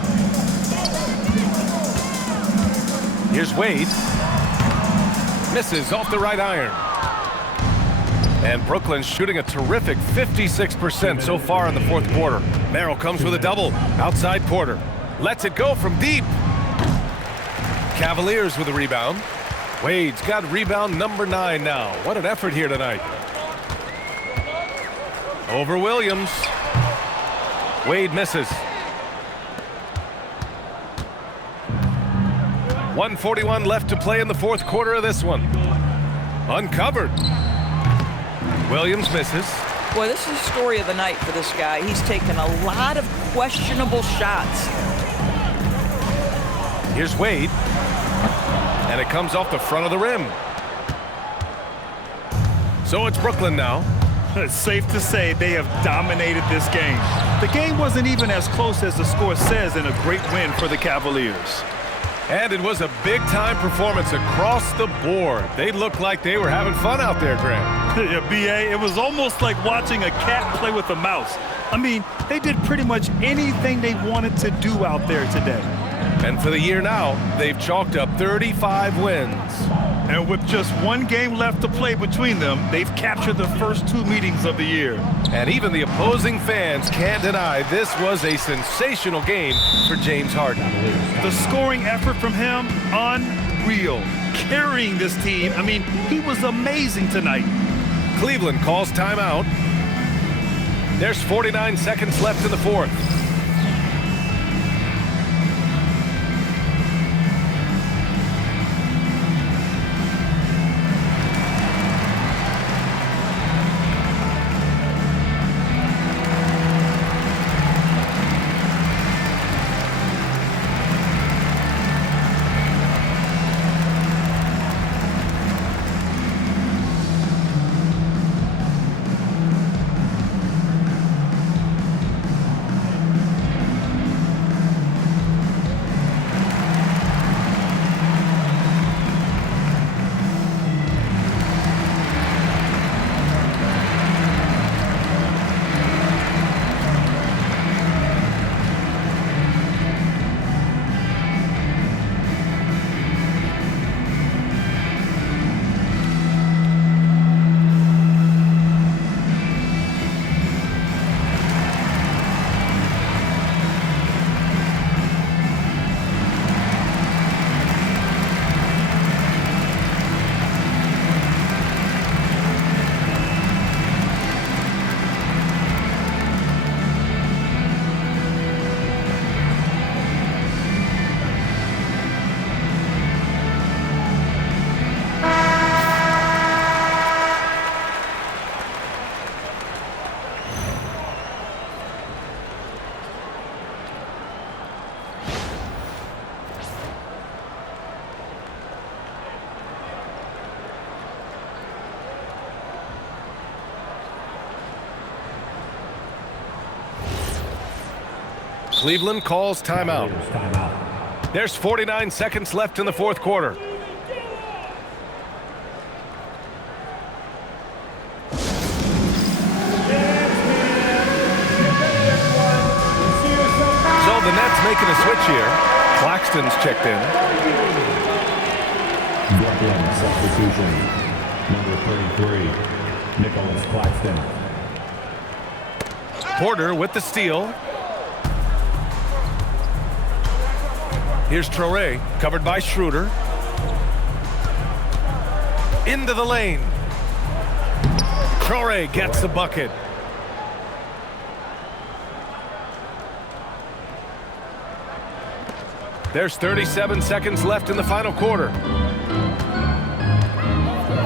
Here's Wade. Misses off the right iron. And Brooklyn's shooting a terrific 56% so far in the fourth quarter. Merrill comes with a double. Outside Porter. Lets it go from deep. Cavaliers with a rebound. Wade's got rebound number 9 now. What an effort here tonight. Over Williams. Wade misses. 1:41 left to play in the fourth quarter of this one. Uncovered. Williams misses. Boy, this is the story of the night for this guy. He's taken a lot of questionable shots. Here's Wade. And it comes off the front of the rim. So it's Brooklyn now. It's safe to say they have dominated this game. The game wasn't even as close as the score says in a great win for the Cavaliers. And it was a big-time performance across the board. They looked like they were having fun out there, Grant. Yeah, B.A., it was almost like watching a cat play with a mouse. I mean, they did pretty much anything they wanted to do out there today. And for the year now, they've chalked up 35 wins. And with just one game left to play between them, they've captured the first 2 meetings of the year. And even the opposing fans can't deny this was a sensational game for James Harden. The scoring effort from him, unreal. Carrying this team, I mean, he was amazing tonight. Cleveland calls timeout. There's 49 seconds left in the fourth. Cleveland calls timeout. There's 49 seconds left in the fourth quarter. So the Nets making a switch here. Claxton's checked in. Brooklyn substitution. Number 33, Nicholas Claxton. Porter with the steal. Here's Traoré, covered by Schroeder. Into the lane. Traoré gets the bucket. There's 37 seconds left in the final quarter.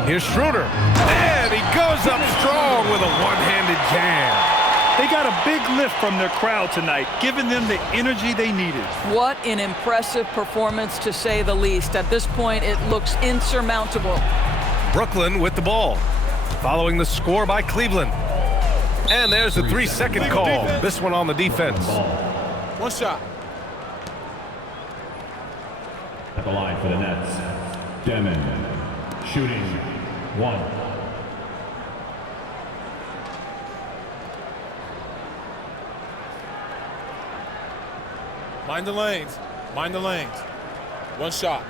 Here's Schroeder. And he goes up strong with a one-handed jam. They got a big lift from their crowd tonight, giving them the energy they needed. What an impressive performance, to say the least. At this point, it looks insurmountable. Brooklyn with the ball, following the score by Cleveland. And there's a 3-second call. This one on the defense. One shot. At the line for the Nets, Demon, shooting 1. Mind the lanes. Mind the lanes. One shot.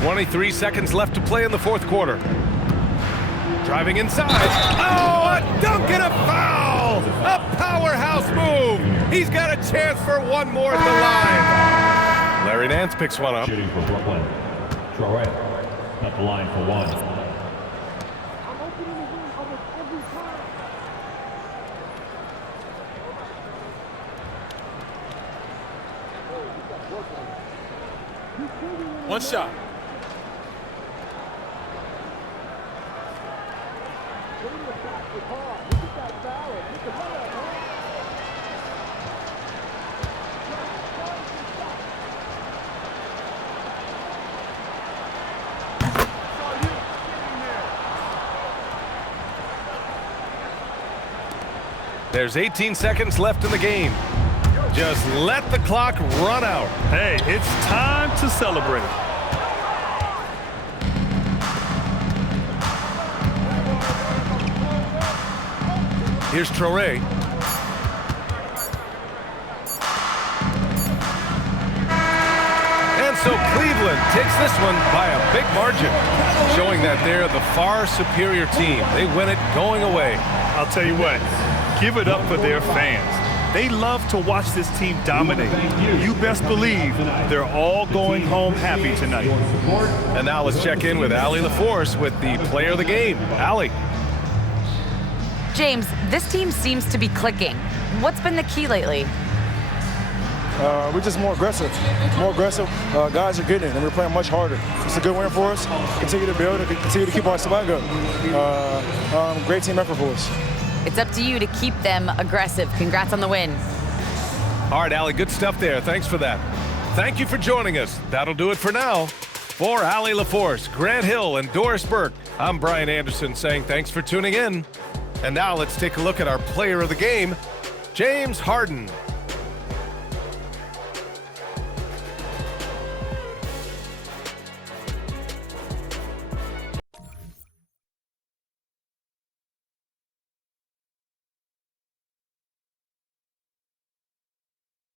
.23 seconds left to play in the fourth quarter. Driving inside. Oh, a dunk and a foul! A powerhouse move. He's got a chance for one more at the line. Larry Nance picks one up. Shooting for Brooklyn. Traoré at the line for one. One shot. There's 18 seconds left in the game. Just let the clock run out. Hey, it's time to celebrate. Here's Traoré. And so Cleveland takes this one by a big margin, showing that they're the far superior team. They win it going away. I'll tell you what, give it up for their fans. They love to watch this team dominate. You best believe they're all going home happy tonight. And now let's check in with Allie LaForce with the player of the game. Allie. James, this team seems to be clicking. What's been the key lately? We're just more aggressive. Guys are getting it, and we're playing much harder. It's a good win for us. Continue to build and continue to keep our swag up. Great team effort for us. It's up to you to keep them aggressive. Congrats on the win. All right, Allie, good stuff there. Thanks for that. Thank you for joining us. That'll do it for now. For Allie LaForce, Grant Hill, and Doris Burke, I'm Brian Anderson saying thanks for tuning in. And now let's take a look at our player of the game, James Harden.